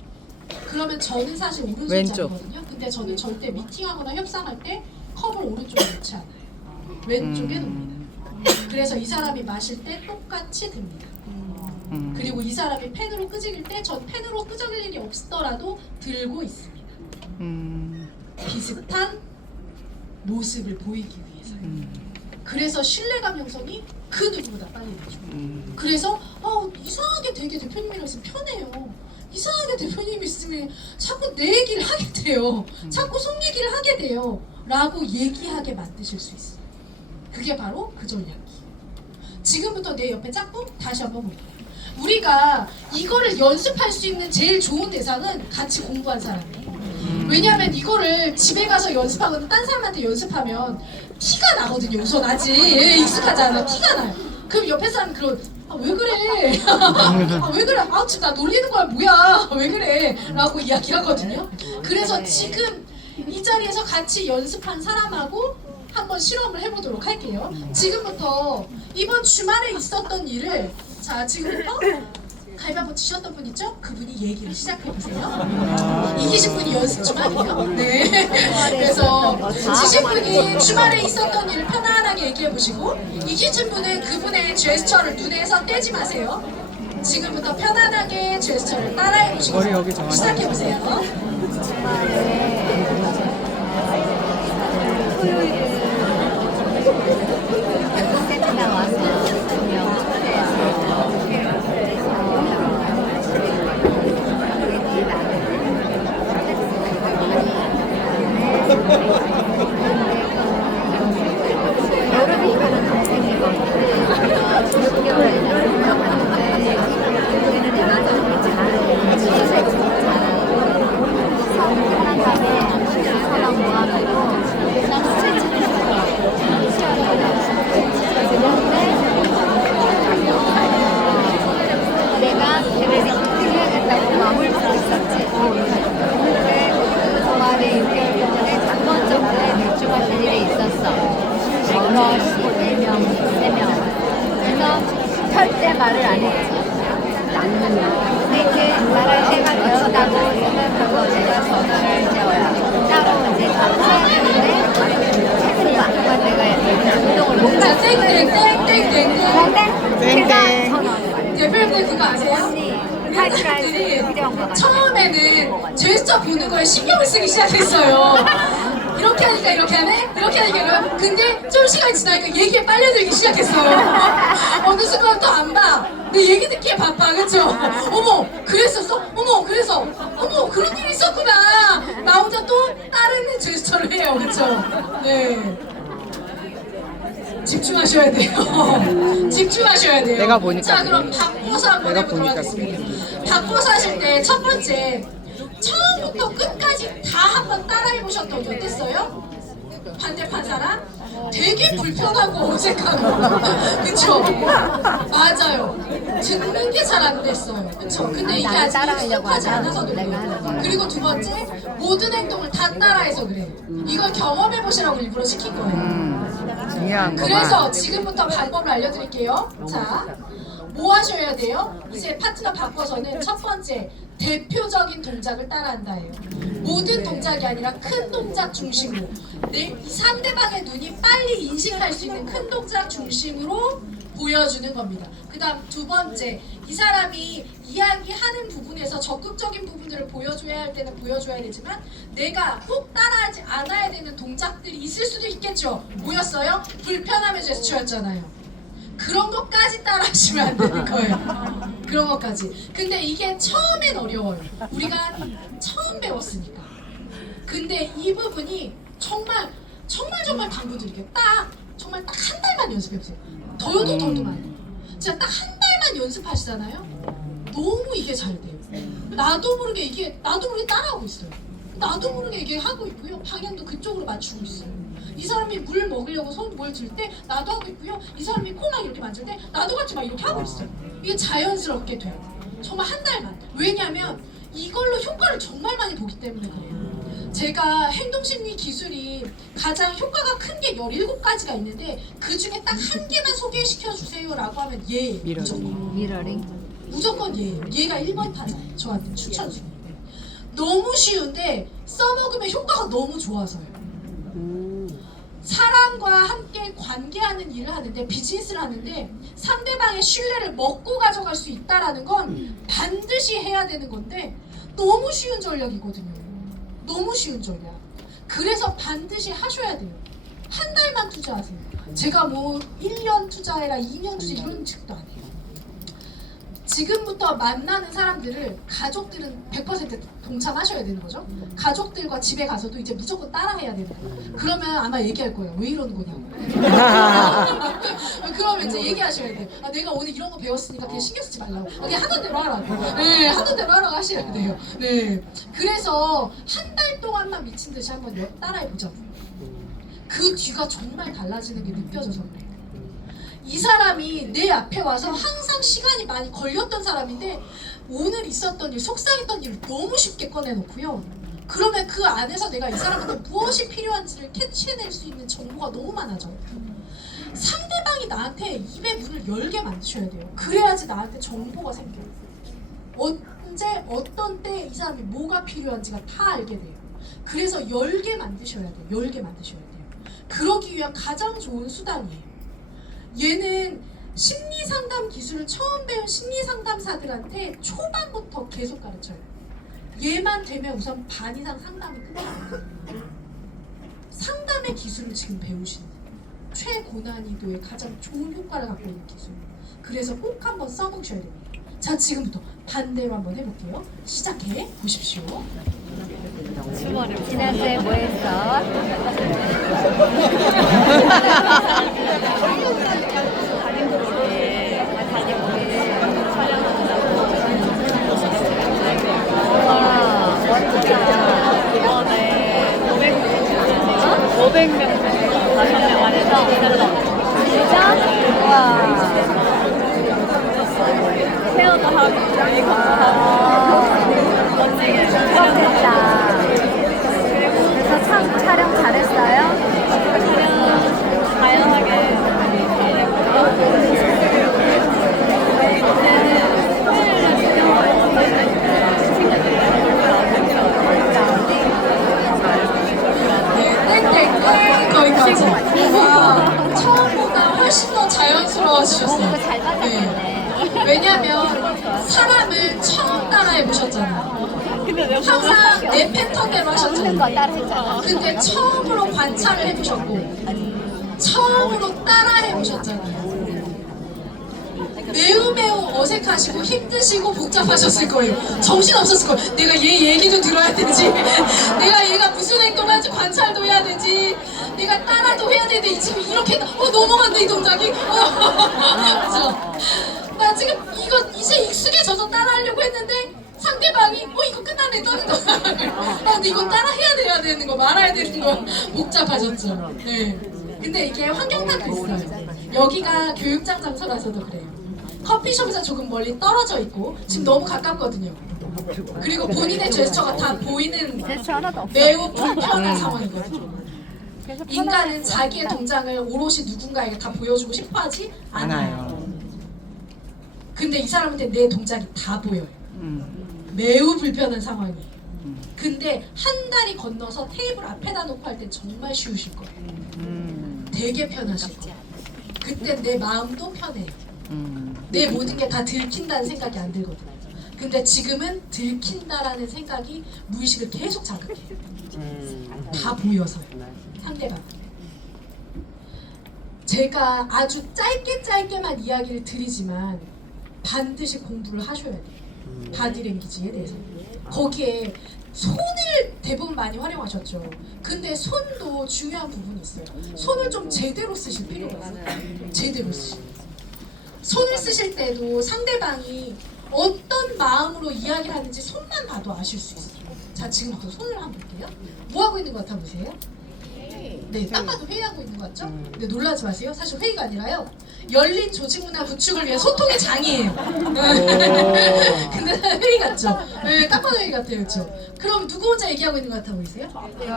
그러면 저는 사실 오른손잡이거든요. 근데 저는 절대 미팅하거나 협상할 때 컵을 오른쪽에 놓지 않아요. 왼쪽에 놓습니다. 그래서 이 사람이 마실 때 똑같이 듭니다. 그리고 이 사람이 펜으로 끄적일 때 전 펜으로 끄적일 일이 없더라도 들고 있습니다. 비슷한 모습을 보이기 위해서요. 그래서 신뢰감 형성이 그 누구보다 빨리 되죠. 그래서 이상하게 되게 대표님이랑 있으면 편해요. 이상하게 대표님 있으면 자꾸 내 얘기를 하게 돼요. 자꾸 속 얘기를 하게 돼요. 라고 얘기하게 만드실 수 있어요. 그게 바로 그 전략이에요. 지금부터 내 옆에 짝꿍 다시 한번 볼게요. 우리가 이거를 연습할 수 있는 제일 좋은 대상은 같이 공부한 사람이에요. 왜냐하면 이거를 집에 가서 연습하거나 딴 사람한테 연습하면 티가 나거든요. 우선 아직 익숙하지 않아. 티가 나요. 그럼 옆에 사람 왜 그래? 왜 그래? 지금 나 놀리는 거야 뭐야? 왜 그래? 라고 이야기하거든요. 그래서 지금 이 자리에서 같이 연습한 사람하고 한번 실험을 해보도록 할게요. 지금부터 이번 주말에 있었던 일을 자 지금부터 가위바위보 치셨던 분 있죠? 그분이 얘기를 시작해보세요. 이기신 분이 연습 주말이에요. 네. 그래서 지신 분이 주말에 있었던 일을 편안하게 얘기해보시고 이기신 분은 그분의 제스처를 눈에서 떼지 마세요. 지금부터 편안하게 제스처를 따라해보시고 머리 여기 정확히. 시작해보세요. 세트가 와서 여름이 가는 동생이 거기는 6개월에 갔는데 여기는 내가 좀 잘해 집에서 잘하고 편한 다음에 서랑 모아놓고 나는 스트레칭을 내가 걔를 해야겠다고 마음을 먹고 있었지. 근데 그 동안에 6개월 전에 작년 정도에 맥주 마실 일이 있었어. 멤버 4명. 그래서 절대 말을 안 했지. 근데 이제 말할 때가 되었다고 생각하고 내가 전화를 이제 따로 이제 답해야 되는데 최근에 막동안 내가 운동을 못 자, 갔어. 땡땡땡땡땡. 땡땡. 대표님들 그거 아세요? 우리 하이라이트 사람들이 필요한 거 같아. 처음에는 제스처 보는 거에 신경을 쓰기 시작했어요. 이렇게 하니까 이렇게 하네? 이렇게 하니까 이렇게 하네? 근데 좀 시간이 지나니까 얘기에 빨려들기 시작했어요. 어느 순간 또 안 봐. 내 얘기 듣기에 바빠, 그쵸? 어머, 그랬었어? 어머, 그래서? 어머, 그런 일이 있었구나. 나 혼자 또 다른 제스처를 해요, 그쵸? 네. 집중하셔야 돼요. 집중하셔야 돼요. 내가 보니까 자, 그럼 그래. 바꿔서 한번 내가 해보도록 보니까 하겠습니다. 바꿔서 하실 때 첫 번째, 처음부터 끝까지 다 한번 따라해보셨더니 어땠어요? 반대판 사람? 되게 불편하고 어색하고 그쵸? 맞아요. 듣는 게 잘 안 됐어요. 그쵸? 근데 이게 나는 아직 따라하려고 익숙하지 하면 않아서 내가 하는 그래요. 거야. 그리고 두 번째, 모든 행동을 다 따라해서 그래요. 이걸 경험해보시라고 일부러 시킨 거예요. 중요한 거만. 그래서 지금부터 방법을 알려드릴게요. 자, 뭐 하셔야 돼요? 이제 파트너 바꿔서는 첫 번째, 대표적인 동작을 따라한다예요. 모든 동작이 아니라 큰 동작 중심으로 이 상대방의 눈이 빨리 인식할 수 있는 큰 동작 중심으로 보여주는 겁니다. 그 다음 두 번째, 이 사람이 이야기하는 부분에서 적극적인 부분들을 보여줘야 할 때는 보여줘야 되지만 내가 꼭 따라하지 않아야 되는 동작들이 있을 수도 있겠죠. 뭐였어요? 불편함의 제스처였잖아요. 그런 것까지 따라하시면 안 되는 거예요. 그런 것까지. 근데 이게 처음엔 어려워요. 우리가 처음 배웠으니까. 근데 이 부분이 정말 당부드릴게요. 정말 딱 한 달만 연습해보세요. 더도 많이. 진짜 딱 한 달만 연습하시잖아요. 너무 이게 잘 돼요. 나도 모르게 따라하고 있어요. 나도 모르게 이게 하고 있고요. 방향도 그쪽으로 맞추고 있어요. 이 사람이 물 먹으려고 뭘 들 때 나도 하고 있고요. 이 사람이 코 막 이렇게 만질 때 나도 같이 막 이렇게 하고 있어요. 이게 자연스럽게 돼요. 정말 한 달만. 왜냐면 이걸로 효과를 정말 많이 보기 때문에 그래요. 제가 행동심리 기술이 가장 효과가 큰 게 17가지가 있는데 그 중에 딱 한 개만 소개시켜 주세요 라고 하면 얘예요. 미러링. 무조건 얘예요. 얘가 1번 타자예요. 저한테 추천수. 너무 쉬운데 써먹으면 효과가 너무 좋아서요. 사람과 함께 관계하는 일을 하는데, 비즈니스를 하는데 상대방의 신뢰를 먹고 가져갈 수 있다라는 건 반드시 해야 되는 건데 너무 쉬운 전략이거든요. 너무 쉬운 전략. 그래서 반드시 하셔야 돼요. 한 달만 투자하세요. 제가 뭐 1년 투자해라, 2년 투자 이런 식도 안 해요. 지금부터 만나는 사람들을 가족들은 100% 동참하셔야 되는 거죠. 가족들과 집에 가서도 이제 무조건 따라해야 되는 거예요. 그러면 아마 얘기할 거예요. 왜 이러는 거냐고. 그러면 이제 얘기하셔야 돼요. 아, 내가 오늘 이런 거 배웠으니까 그냥 신경 쓰지 말라고. 아, 그냥 하던 대로 하라고. 네, 하던 대로 하라고 하셔야 돼요. 네. 그래서 한 달 동안만 미친 듯이 한번 따라해 보자고. 그 뒤가 정말 달라지는 게 느껴져서 그래요. 이 사람이 내 앞에 와서 항상 시간이 많이 걸렸던 사람인데 오늘 있었던 일, 속상했던 일을 너무 쉽게 꺼내놓고요. 그러면 그 안에서 내가 이 사람한테 무엇이 필요한지를 캐치해낼 수 있는 정보가 너무 많아져요. 상대방이 나한테 입의 문을 열게 만드셔야 돼요. 그래야지 나한테 정보가 생겨요. 언제 어떤 때 이 사람이 뭐가 필요한지가 다 알게 돼요. 그래서 열게 만드셔야 돼요. 열게 만드셔야 돼요. 그러기 위한 가장 좋은 수단이에요. 얘는 심리상담 기술을 처음 배운 심리상담사들한테 초반부터 계속 가르쳐요. 얘만 되면 우선 반 이상 상담이 끝나요. 상담의 기술을 지금 배우시는 최고난이도의 가장 좋은 효과를 갖고 있는 기술. 그래서 꼭 한번 써보셔야 됩니다. 자, 지금부터 반대로 한번 해볼게요. 시작해 보십시오. 지난주에 뭐 했어? 이번에 500명 가셨네요. 안에서 진짜? 우와. 헤어도 하고 고양이 검사하고 멋지게 촬영했다. 그래서 촬영 잘했어요? 촬영 다양하게 잘했고요. 이제는 토요일에 땡땡땡 거기까지. 와, 처음보다 훨씬 더 자연스러워지셨어요. 잘 받았네. 왜냐면 사람을 처음 따라해 보셨잖아요. 근데 내가 항상 내 패턴대로 없는 하셨잖아요. 거 따라 했잖아. 근데 처음으로 관찰을 해보셨고 처음으로 따라해 보셨잖아요. 매우 어색하시고 힘드시고 복잡하셨을 거예요. 정신 없었을 거예요. 내가 얘 얘기도 들어야 되지, 내가 얘가 무슨 행동하는지 관찰도 해야 되지, 내가 따라도 해야 되는데 지금 이렇게 넘어간다 이 동작이. 그죠? 나 지금 이거 이제 익숙해져서 따라하려고 했는데 상대방이 이거 끝나네 떠는 거. 근데 이거 따라 해야 되는 거, 말아야 되는 거 복잡하셨죠. 네. 근데 이게 환경탓도 있어요. 여기가 교육장 장소라서도 그래요. 커피숍에서 조금 멀리 떨어져 있고 지금 너무 가깝거든요. 그리고 본인의 제스처가 다 보이는 제스처 하나도 없어. 매우 불편한 상황이거든요. 인간은 자기의 동작을 오롯이 누군가에게 다 보여주고 싶어하지 않아요. 근데 이 사람한테 내 동작이 다 보여요. 매우 불편한 상황이에요. 근데 한 달이 건너서 테이블 앞에다 놓고 할 때 정말 쉬우실 거예요. 되게 편하실 거예요. 그때 내 마음도 편해요. 내 모든 게 다 들킨다는 생각이 안 들거든요. 근데 지금은 들킨다라는 생각이 무의식을 계속 자극해요. 다 보여서요. 상대방. 제가 아주 짧게만 이야기를 드리지만 반드시 공부를 하셔야 돼요. 바디랭귀지에 대해서. 거기에 손을 대부분 많이 활용하셨죠. 근데 손도 중요한 부분이 있어요. 손을 좀 제대로 쓰실 필요가 있어요. 제대로 쓰실. 손을 쓰실 때도 상대방이 어떤 마음으로 이야기를 하는지 손만 봐도 아실 수 있어요. 자, 지금부터 손을 한번 볼게요. 뭐 하고 있는 것 같아 보세요? 네, 딱 봐도 회의하고 있는 것 같죠? 근데 놀라지 마세요. 사실 회의가 아니라요. 열린 조직 문화 구축을 위한 소통의 장이에요. 근데 회의 같죠? 네, 딱 봐도 회의 같아요, 그렇죠? 그럼 누구 혼자 얘기하고 있는 것 같아 보이세요? 네,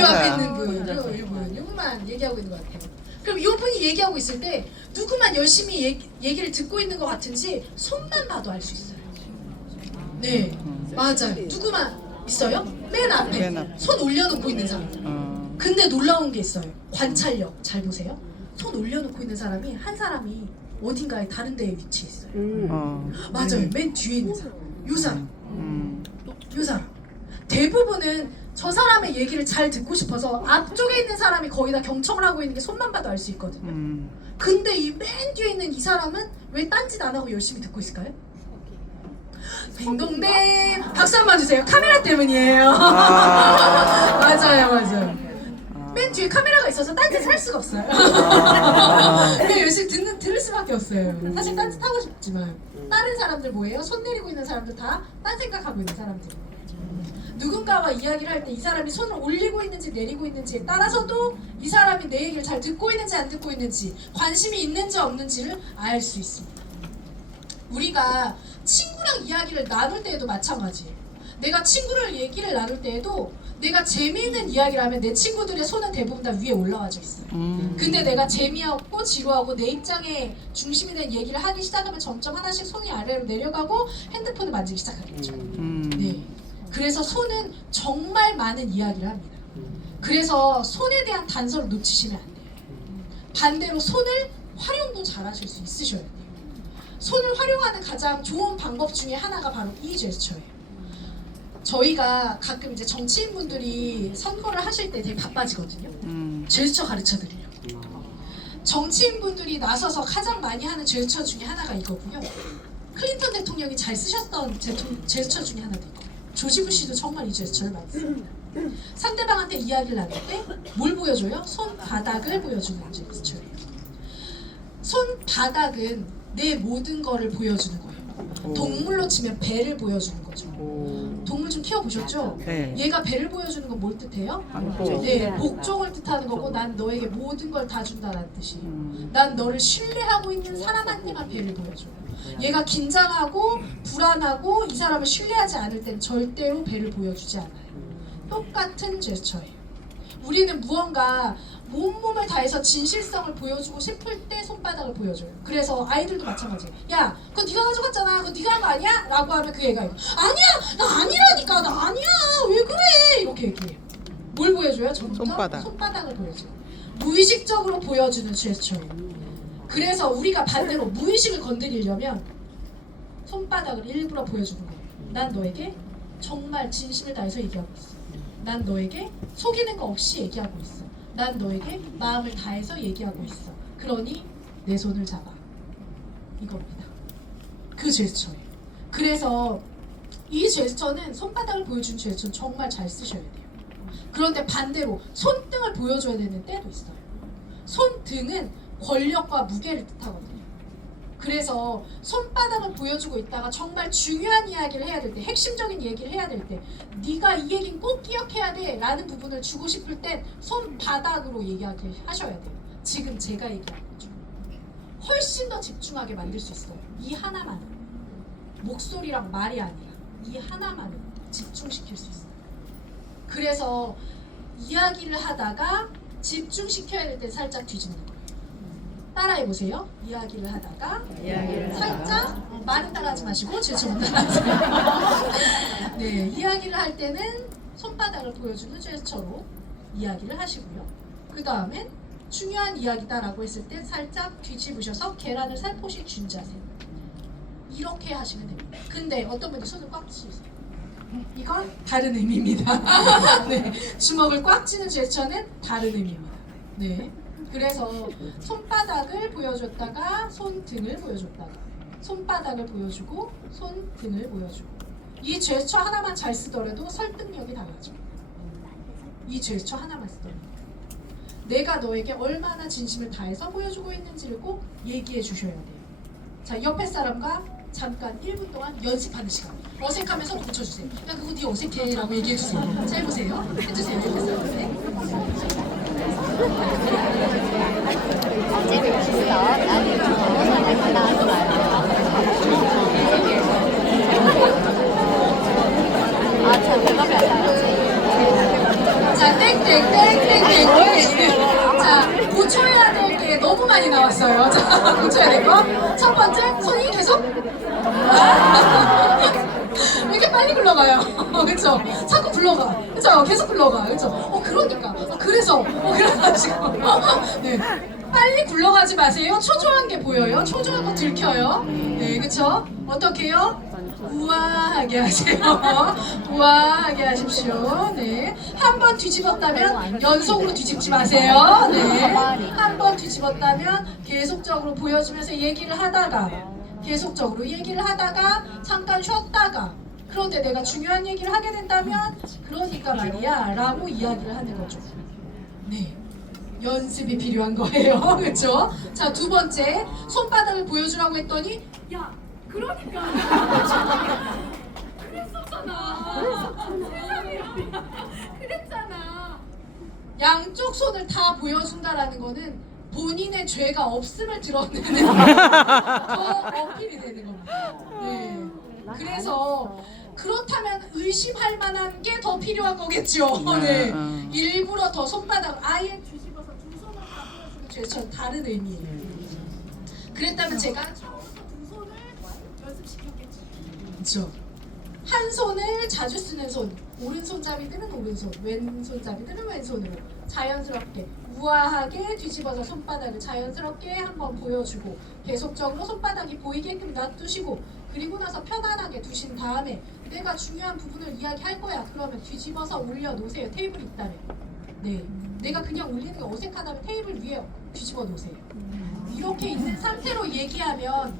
요 앞에 있는 분, 요분만 얘기하고 있는 것 같아요. 그럼 요분이 얘기하고 있을 때 누구만 열심히 얘기를 듣고 있는 것 같은지 손만 봐도 알 수 있어요. 네, 맞아요. 누구만 있어요? 맨 앞에 손 올려놓고 있는 사람. 근데 놀라운 게 있어요. 관찰력 잘 보세요. 손 올려놓고 있는 사람이 한 사람이 어딘가에 다른 데에 위치해 있어요. 맞아요. 맨 뒤에 있는 사람. 요 사람. 요 사람. 대부분은 저 사람의 얘기를 잘 듣고 싶어서 앞쪽에 있는 사람이 거의 다 경청을 하고 있는 게 손만 봐도 알 수 있거든요. 근데 이 맨 뒤에 있는 이 사람은 왜 딴짓 안 하고 열심히 듣고 있을까요? 딩동댕! 박수 한번 주세요. 카메라 때문이에요. 맞아요. 맨 뒤에 카메라가 있어서 딴짓을 할 수가 없어요. 그냥 열심히 들을 수밖에 없어요. 사실 딴짓 하고 싶지만 다른 사람들 뭐예요? 손 내리고 있는 사람들 다 딴 생각하고 있는 사람들이에요. 누군가와 이야기를 할 때 이 사람이 손을 올리고 있는지 내리고 있는지에 따라서도 이 사람이 내 얘기를 잘 듣고 있는지 안 듣고 있는지, 관심이 있는지 없는지를 알 수 있습니다. 우리가 친구랑 이야기를 나눌 때에도 마찬가지예요. 내가 친구를 얘기를 나눌 때에도 내가 재미있는 이야기를 하면 내 친구들의 손은 대부분 다 위에 올라와져 있어요. 근데 내가 재미없고 지루하고 내 입장에 중심이 된 얘기를 하기 시작하면 점점 하나씩 손이 아래로 내려가고 핸드폰을 만지기 시작하겠죠. 네. 그래서 손은 정말 많은 이야기를 합니다. 그래서 손에 대한 단서를 놓치시면 안 돼요. 반대로 손을 활용도 잘 하실 수 있으셔야 돼요. 손을 활용하는 가장 좋은 방법 중에 하나가 바로 이 제스처예요. 저희가 가끔 이제 정치인분들이 선거를 하실 때 되게 바빠지거든요. 제스처 가르쳐 드리려고. 정치인분들이 나서서 가장 많이 하는 제스처 중에 하나가 이거고요. 클린턴 대통령이 잘 쓰셨던 제스처 중에 하나도 있고, 조지 부시도 정말 이 제스처를 많이 씁니다. 상대방한테 이야기를 나눌 때 뭘 보여줘요? 손바닥을 보여주는 제스처예요. 손바닥은 내 모든 거를 보여주는 거예요. 동물로 치면 배를 보여주는 거죠. 동물 좀 키워보셨죠? 네. 얘가 배를 보여주는 건 뭘 뜻해요? 안보. 네, 복종을 뜻하는 거고, 난 너에게 모든 걸 다 준다는 뜻이에요. 난 너를 신뢰하고 있는 사람한테만 배를 보여줘요. 얘가 긴장하고 불안하고 이 사람을 신뢰하지 않을 땐 절대로 배를 보여주지 않아요. 똑같은 제스처예요. 우리는 무언가 온몸을 다해서 진실성을 보여주고 싶을 때 손바닥을 보여줘요. 그래서 아이들도 마찬가지예요. 야, 그거 네가 가져갔잖아. 그거 네가 한 거 아니야? 라고 하면 그 애가 아니야! 나 아니라니까! 나 아니야! 왜 그래! 이렇게 얘기해요. 뭘 보여줘요? 전부터 손바닥을 보여줘요. 무의식적으로 보여주는 제스처예요. 그래서 우리가 반대로 무의식을 건드리려면 손바닥을 일부러 보여주는 거예요. 난 너에게 정말 진심을 다해서 얘기하고 있어. 난 너에게 속이는 거 없이 얘기하고 있어. 난 너에게 마음을 다해서 얘기하고 있어. 그러니 내 손을 잡아. 이겁니다. 그 제스처예요. 그래서 이 제스처는 손바닥을 보여준 제스처는 정말 잘 쓰셔야 돼요. 그런데 반대로 손등을 보여줘야 되는 때도 있어요. 손등은 권력과 무게를 뜻하거든요. 그래서 손바닥을 보여주고 있다가 정말 중요한 이야기를 해야 될 때, 핵심적인 얘기를 해야 될 때, 네가 이 얘기는 꼭 기억해야 돼 라는 부분을 주고 싶을 땐 손바닥으로 얘기하셔야 돼요. 지금 제가 얘기한 거죠. 훨씬 더 집중하게 만들 수 있어요. 이 하나만은. 목소리랑 말이 아니라 이 하나만은 집중시킬 수 있어요. 그래서 이야기를 하다가 집중시켜야 될 때 살짝 뒤집는 거예요. 따라해보세요. 이야기를 하다가 살짝 말은 따라하지 마시고 제스처만 따라하세요. 네, 이야기를 할 때는 손바닥을 보여주는 제스처로 이야기를 하시고요. 그 다음엔 중요한 이야기다라고 했을 때 살짝 뒤집으셔서 계란을 살포시 쥔 자세. 이렇게 하시면 됩니다. 근데 어떤 분이 손을 꽉 쥐세요. 이건 다른 의미입니다. 네, 주먹을 꽉 쥐는 제스처는 다른 의미입니다. 네. 그래서 손바닥을 보여줬다가 손등을 보여줬다가 손바닥을 보여주고 손등을 보여주고 이 제스처 하나만 잘 쓰더라도 설득력이 달라져. 이 제스처 하나만 쓰더라도 내가 너에게 얼마나 진심을 다해서 보여주고 있는지를 꼭 얘기해 주셔야 돼요. 자, 옆에 사람과 잠깐 1분 동안 연습하는 시간. 어색하면 손 붙여주세요. 야, 그거 네 어색해 라고 얘기해주세요. 자, 해보세요. 해주세요. 옆에 사람한테. 자, 땡땡땡땡땡. 자, 고쳐야 될 게 너무 많이 나왔어요. 자, 고쳐야 될 거. 첫 번째, 손이 계속. 왜 이렇게 빨리 굴러가요? 그쵸? 자꾸 굴러가. 그쵸? 계속 굴러가. 그쵸? 그러니까. 그래서. 그래가지고. 네. 빨리 굴러가지 마세요. 초조한 게 보여요. 초조한 거 들켜요. 네, 그쵸? 어떻게요? 우아하게 하세요. 우아하게 하십시오. 네. 한 번 뒤집었다면 연속으로 뒤집지 마세요. 네. 한 번 뒤집었다면 계속적으로 보여주면서 얘기를 하다가 계속적으로 얘기를 하다가 잠깐 쉬었다가 그런데 내가 중요한 얘기를 하게 된다면 그러니까 말이야 라고 이야기를 하는 거죠. 네. 연습이 필요한 거예요. 그렇죠? 자, 두 번째 손바닥을 보여주라고 했더니 야 그러니까 그랬었잖아. 세상에 그랬잖아. 양쪽 손을 다 보여준다라는 거는 본인의 죄가 없음을 드러내는 더 어필이 되는 겁니다. 네. 그래서 그렇다면 의심할 만한 게 더 필요한 거겠죠. 네. 일부러 더 손바닥 아예 뒤집어서 두 손을 다 보여주는 죄처럼 다른 의미예요. 그랬다면 제가 처음부터 두 손을 연습시켰겠죠. 그렇죠. 한 손을 자주 쓰는 손, 오른손잡이들은 오른손, 왼손잡이들은 왼손으로 자연스럽게 우아하게 뒤집어서 손바닥을 자연스럽게 한번 보여주고 계속적으로 손바닥이 보이게끔 놔두시고 그리고 나서 편안하게 두신 다음에 내가 중요한 부분을 이야기할 거야. 그러면 뒤집어서 올려놓으세요. 테이블 있다래. 네, 내가 그냥 올리는 게 어색하다면 테이블 위에 뒤집어 놓으세요. 이렇게 있는 상태로 얘기하면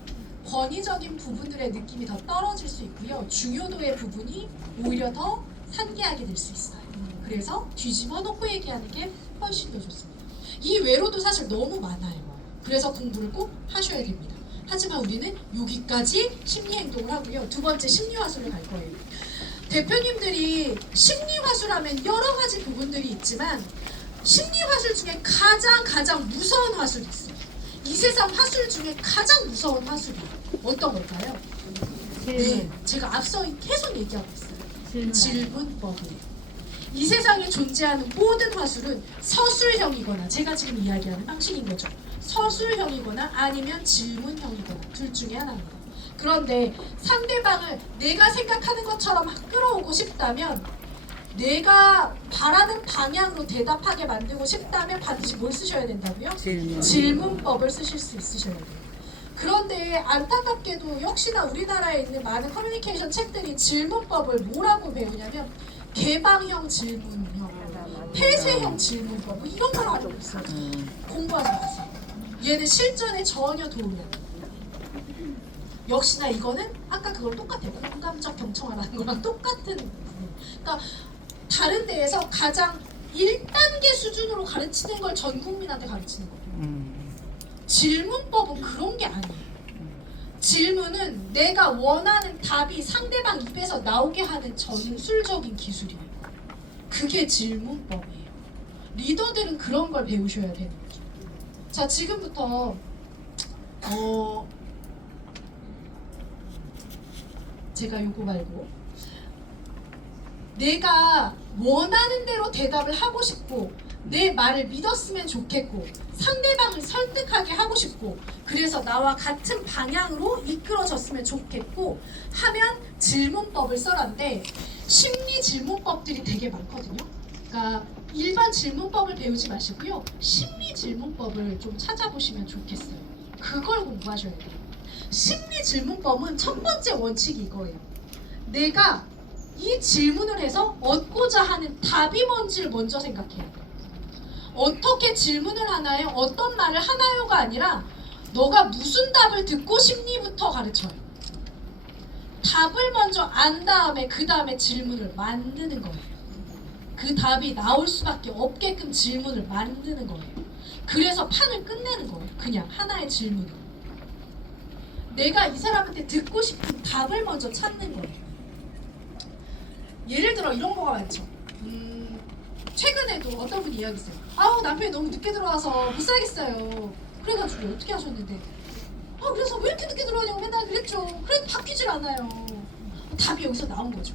권위적인 부분들의 느낌이 더 떨어질 수 있고요. 중요도의 부분이 오히려 더 상기하게 될 수 있어요. 그래서 뒤집어 놓고 얘기하는 게 훨씬 더 좋습니다. 이 외로도 사실 너무 많아요. 그래서 공부를 꼭 하셔야 됩니다. 하지만 우리는 여기까지 심리행동을 하고요. 두 번째 심리화술을 갈 거예요. 대표님들이 심리화술하면 여러 가지 부분들이 있지만 심리화술 중에 가장 무서운 화술이 있어요. 이 세상 화술 중에 가장 무서운 화술이 어떤 걸까요? 네, 제가 앞서 계속 얘기하고 있어요. 질문법이에요. 이 세상에 존재하는 모든 화술은 서술형이거나 제가 지금 이야기하는 방식인 거죠. 서술형이거나 아니면 질문형이거나 둘 중에 하나입니다. 그런데 상대방을 내가 생각하는 것처럼 끌어오고 싶다면 내가 바라는 방향으로 대답하게 만들고 싶다면 반드시 뭘 쓰셔야 된다고요? 질문법을 쓰실 수 있으셔야 돼요. 그런데 안타깝게도 역시나 우리나라에 있는 많은 커뮤니케이션 책들이 질문법을 뭐라고 배우냐면 개방형 질문형, 폐쇄형 질문법 뭐 이런 걸 알고 있어요. 공부하지 마세요. 얘는 실전에 전혀 도움이 안 돼요. 역시나 이거는 아까 그걸 똑같아요. 공감적 경청하라는 거랑 똑같은 부분. 그러니까 다른 데에서 가장 1단계 수준으로 가르치는 걸 전 국민한테 가르치는 거예요. 질문법은 그런 게 아니에요. 질문은 내가 원하는 답이 상대방 입에서 나오게 하는 전술적인 기술이에요. 그게 질문법이에요. 리더들은 그런 걸 배우셔야 되는 거죠. 자, 지금부터 제가 요거 말고 내가 원하는 대로 대답을 하고 싶고 내 말을 믿었으면 좋겠고 상대방을 설득하게 하고 싶고 그래서 나와 같은 방향으로 이끌어졌으면 좋겠고 하면 질문법을 써라는데 심리 질문법들이 되게 많거든요. 그러니까 일반 질문법을 배우지 마시고요. 심리 질문법을 좀 찾아보시면 좋겠어요. 그걸 공부하셔야 돼요. 심리 질문법은 첫 번째 원칙이 이거예요. 내가 이 질문을 해서 얻고자 하는 답이 뭔지를 먼저 생각해야 돼요. 어떻게 질문을 하나요? 어떤 말을 하나요가 아니라 너가 무슨 답을 듣고 심리부터 가르쳐요. 답을 먼저 안 다음에 그 다음에 질문을 만드는 거예요. 그 답이 나올 수밖에 없게끔 질문을 만드는 거예요. 그래서 판을 끝내는 거예요. 그냥 하나의 질문으로. 내가 이 사람한테 듣고 싶은 답을 먼저 찾는 거예요. 예를 들어 이런 거가 많죠. 최근에도 어떤 분이 이야기했어요. 아우 남편이 너무 늦게 들어와서 못 살겠어요. 그래가지고 어떻게 하셨는데 그래서 왜 이렇게 늦게 들어오냐고 맨날 그랬죠. 그래도 바뀌질 않아요. 답이 여기서 나온 거죠.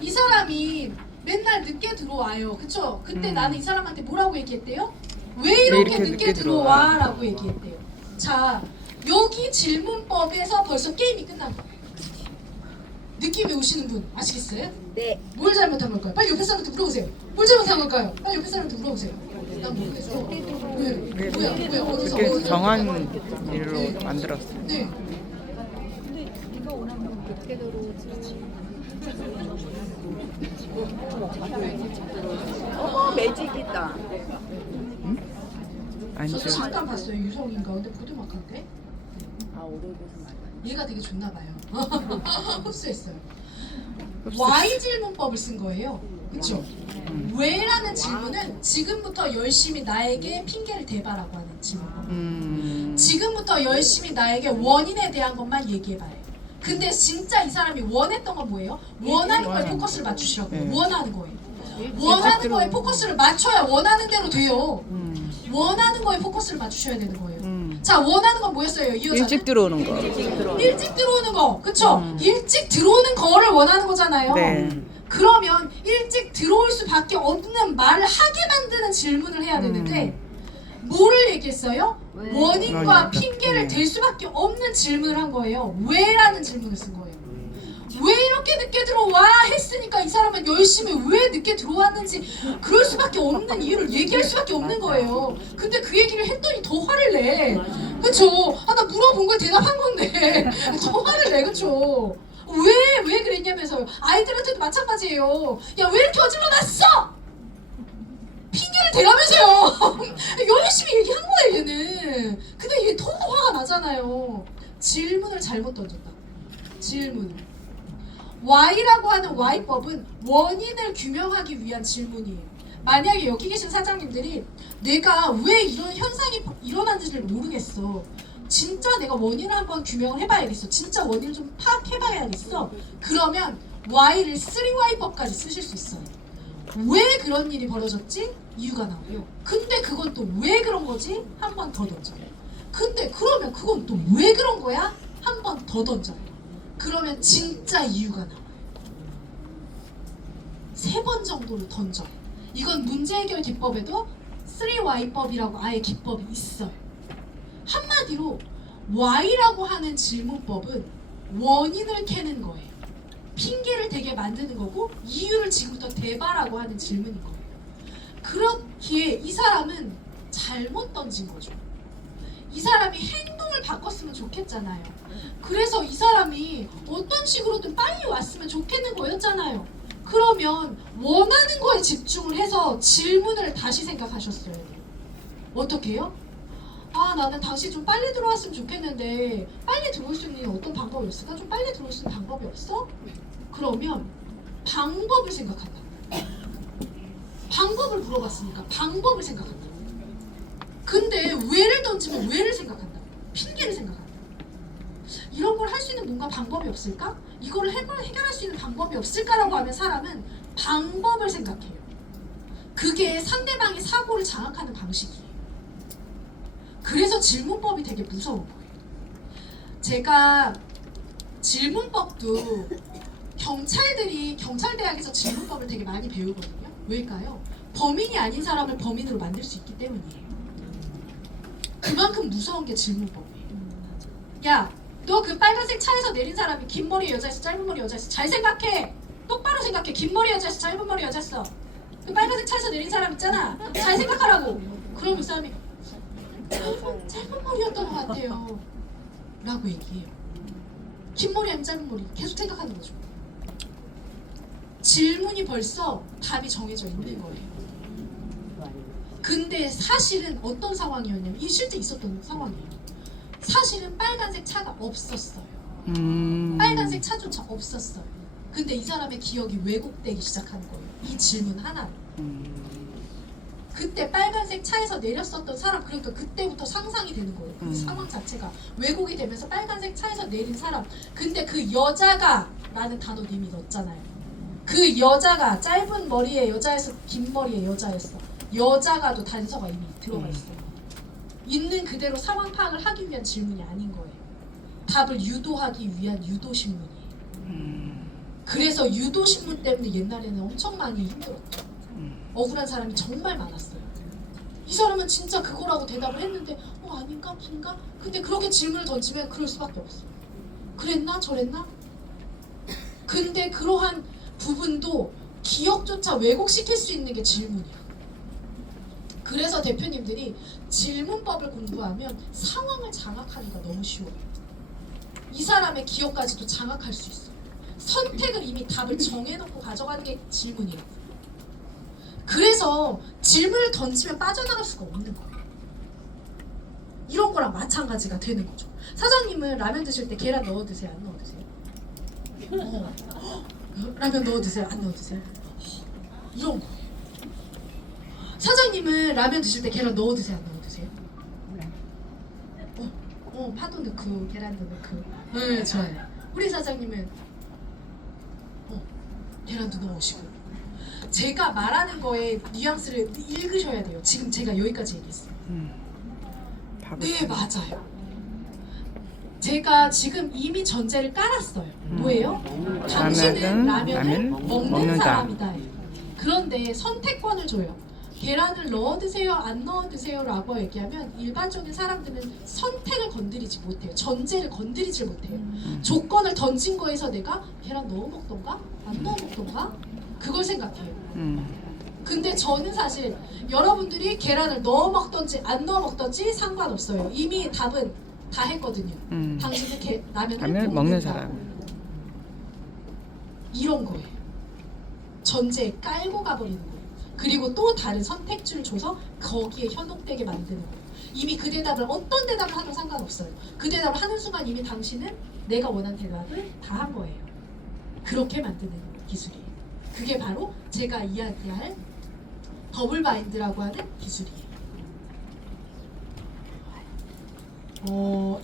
이 사람이 맨날 늦게 들어와요. 그쵸? 그때 나는 이 사람한테 뭐라고 얘기했대요? 왜 이렇게 늦게 들어와? 라고 얘기했대요. 자, 여기 질문법에서 벌써 게임이 끝난 거예요. 느낌이 오시는 분 아시겠어요? 네. 뭘 잘못한 걸까요? 빨리 옆에 사람한테 물어보세요. 뭘 잘못한 걸까요? 빨리 옆에 사람한테 물어보세요. 난 모르겠어. 왜? 뭐야? 어디서? 그렇게 정한 일로 만들었어요. 네. 근데 네가 원하는 어떻게 들어오지? 어머 매직이다. 저도 앉아. 잠깐 봤어요. 유성인가? 근데 고등학교인데? 얘가 되게 좋나 봐요. 흡수했어요. Y 질문법을 쓴 거예요. 그렇죠? 왜라는 질문은 지금부터 열심히 나에게 핑계를 대봐라고 하는 질문법. 지금부터 열심히 나에게 원인에 대한 것만 얘기해봐요. 근데 진짜 이 사람이 원했던 건 뭐예요? 원하는 거에 포커스를 맞추시라고요. 네. 원하는 거예요. 원하는 거에 포커스를 맞춰야 원하는 대로 돼요. 원하는 거에 포커스를 맞추셔야 되는 거예요. 자, 원하는 건 뭐였어요? 이 여자는? 일찍 들어오는 거. 일찍 들어오는 거, 그쵸? 일찍 들어오는 거를 원하는 거잖아요. 네. 그러면 일찍 들어올 수밖에 없는 말을 하게 만드는 질문을 해야 되는데 뭐를 얘기했어요? 원인과 원인. 핑계를 네. 댈 수밖에 없는 질문을 한 거예요. 왜라는 질문을 쓴 거예요. 왜 이렇게 늦게 들어와 했으니까 이 사람은 열심히 왜 늦게 들어왔는지 그럴 수밖에 없는 이유를 얘기할 수밖에 없는 거예요. 근데 그 얘기를 했더니 더 화를 내. 그쵸? 아, 나 물어본 걸 대답한 건데 더 화를 내. 그쵸? 왜 그랬냐면서요. 아이들한테도 마찬가지예요. 야, 왜 이렇게 어질러놨어? 핑계를 대라면서요. 열심히 얘기한 거예요, 얘는. 근데 얘 더 화가 나잖아요. 질문을 잘못 던졌다. 질문을. Y라고 하는 Y법은 원인을 규명하기 위한 질문이에요. 만약에 여기 계신 사장님들이 내가 왜 이런 현상이 일어났는지를 모르겠어. 진짜 내가 원인을 한번 규명을 해봐야겠어. 진짜 원인을 좀 파악해봐야겠어. 그러면 Y를 3Y법까지 쓰실 수 있어요. 왜 그런 일이 벌어졌지? 이유가 나와요. 근데 그건 또 왜 그런 거지? 한 번 더 던져요. 근데 그러면 그건 또 왜 그런 거야? 한 번 더 던져요. 그러면 진짜 이유가 나와요. 3번 정도를 던져요. 이건 문제 해결 기법에도 3Y법이라고 아예 기법이 있어요. 한마디로 Y라고 하는 질문법은 원인을 캐는 거예요. 핑계를 대게 만드는 거고 이유를 지금부터 대봐라고 하는 질문인 거예요. 그렇기에 이 사람은 잘못 던진 거죠. 이 사람이 행동을 바꿨으면 좋겠잖아요. 그래서 이 사람이 어떤 식으로든 빨리 왔으면 좋겠는 거였잖아요. 그러면 원하는 거에 집중을 해서 질문을 다시 생각하셨어야 돼요. 어떻게 해요? 아, 나는 당신 좀 빨리 들어왔으면 좋겠는데 빨리 들어올 수 있는 어떤 방법이 없을까? 좀 빨리 들어올 수 있는 방법이 없어? 그러면 방법을 생각한다. 방법을 물어봤으니까 방법을 생각한다. 근데 왜를 던지면 왜를 생각한다. 핑계를 생각한다. 이런 걸 할 수 있는 뭔가 방법이 없을까? 이거를 해결할 수 있는 방법이 없을까라고 하면 사람은 방법을 생각해요. 그게 상대방의 사고를 장악하는 방식이에요. 그래서 질문법이 되게 무서운 거예요. 제가 질문법도 경찰들이 경찰대학에서 질문법을 되게 많이 배우거든요. 왜일까요? 범인이 아닌 사람을 범인으로 만들 수 있기 때문이에요. 그만큼 무서운 게 질문법이에요. 야, 너 그 빨간색 차에서 내린 사람이 긴 머리 여자였어, 짧은 머리 여자였어? 잘 생각해. 똑바로 생각해. 긴 머리 여자였어, 짧은 머리 여자였어? 그 빨간색 차에서 내린 사람 있잖아. 잘 생각하라고. 그럼 이 사람이 짧은 머리였던 것 같아요 라고 얘기해요. 긴 머리 아니면 짧은 머리 계속 생각하는 거죠. 질문이 벌써 답이 정해져 있는 거예요. 근데 사실은 어떤 상황이었냐면 이 실제 있었던 상황이에요. 사실은 빨간색 차가 없었어요. 빨간색 차조차 없었어요. 근데 이 사람의 기억이 왜곡되기 시작한 거예요. 이 질문 하나로. 그때 빨간색 차에서 내렸었던 사람, 그러니까 그때부터 상상이 되는 거예요. 그 상황 자체가 왜곡이 되면서 빨간색 차에서 내린 사람. 근데 그 여자가 라는 단어 이미 넣었잖아요. 그 여자가 짧은 머리의 여자였어, 긴 머리의 여자였어. 여자가도 단서가 이미 들어가 있어요. 있는 그대로 상황 파악을 하기 위한 질문이 아닌 거예요. 답을 유도하기 위한 유도신문이에요. 그래서 유도신문 때문에 옛날에는 엄청 많이 힘들었죠. 억울한 사람이 정말 많았어요. 이 사람은 진짜 그거라고 대답을 했는데 아닌가 아닌가? 근데 그렇게 질문을 던지면 그럴 수밖에 없어요. 그랬나 저랬나? 근데 그러한 부분도 기억조차 왜곡시킬 수 있는 게 질문이야. 그래서 대표님들이 질문법을 공부하면 상황을 장악하기가 너무 쉬워요. 이 사람의 기억까지도 장악할 수 있어요. 선택을 이미 답을 정해놓고 가져가는 게 질문이에요. 그래서 질문을 던지면 빠져나갈 수가 없는 거예요. 이런 거랑 마찬가지가 되는 거죠. 사장님은 라면 드실 때 계란 넣어 드세요? 안 넣어 드세요? 라면 넣어 드세요? 안 넣어 드세요? 이런 거예요. 사장님은 라면 드실 때 계란 넣어 드세요? 안 넣어 드세요? 파도 넣고 계란도 넣고. 네, 좋아요. 우리 사장님은 계란도 넣으시고. 제가 말하는 거에 뉘앙스를 읽으셔야 돼요. 지금 제가 여기까지 얘기했어요. 네, 맞아요. 제가 지금 이미 전제를 깔았어요. 뭐예요? 당신은 라면을 먹는 사람이다. 그런데 선택권을 줘요. 계란을 넣어 드세요, 안 넣어 드세요 라고 얘기하면 일반적인 사람들은 선택을 건드리지 못해요. 전제를 건드리지 못해요. 조건을 던진 거에서 내가 계란 넣어 먹던가 안 넣어 먹던가 그걸 생각해요. 근데 저는 사실 여러분들이 계란을 넣어 먹던지 안 넣어 먹던지 상관없어요. 이미 답은 다 했거든요. 당신은 라면을 먹는 사람. 이런 거예요. 전제에 깔고 가버리는 거예요. 그리고 또 다른 선택지를 줘서 거기에 현혹되게 만드는 거예요. 이미 그 대답을 어떤 대답을 하든 상관없어요. 그 대답을 하는 순간 이미 당신은 내가 원하는 대답을 다 한 거예요. 그렇게 만드는 기술이에요. 그게 바로 제가 이야기할 더블 바인드라고 하는 기술이에요.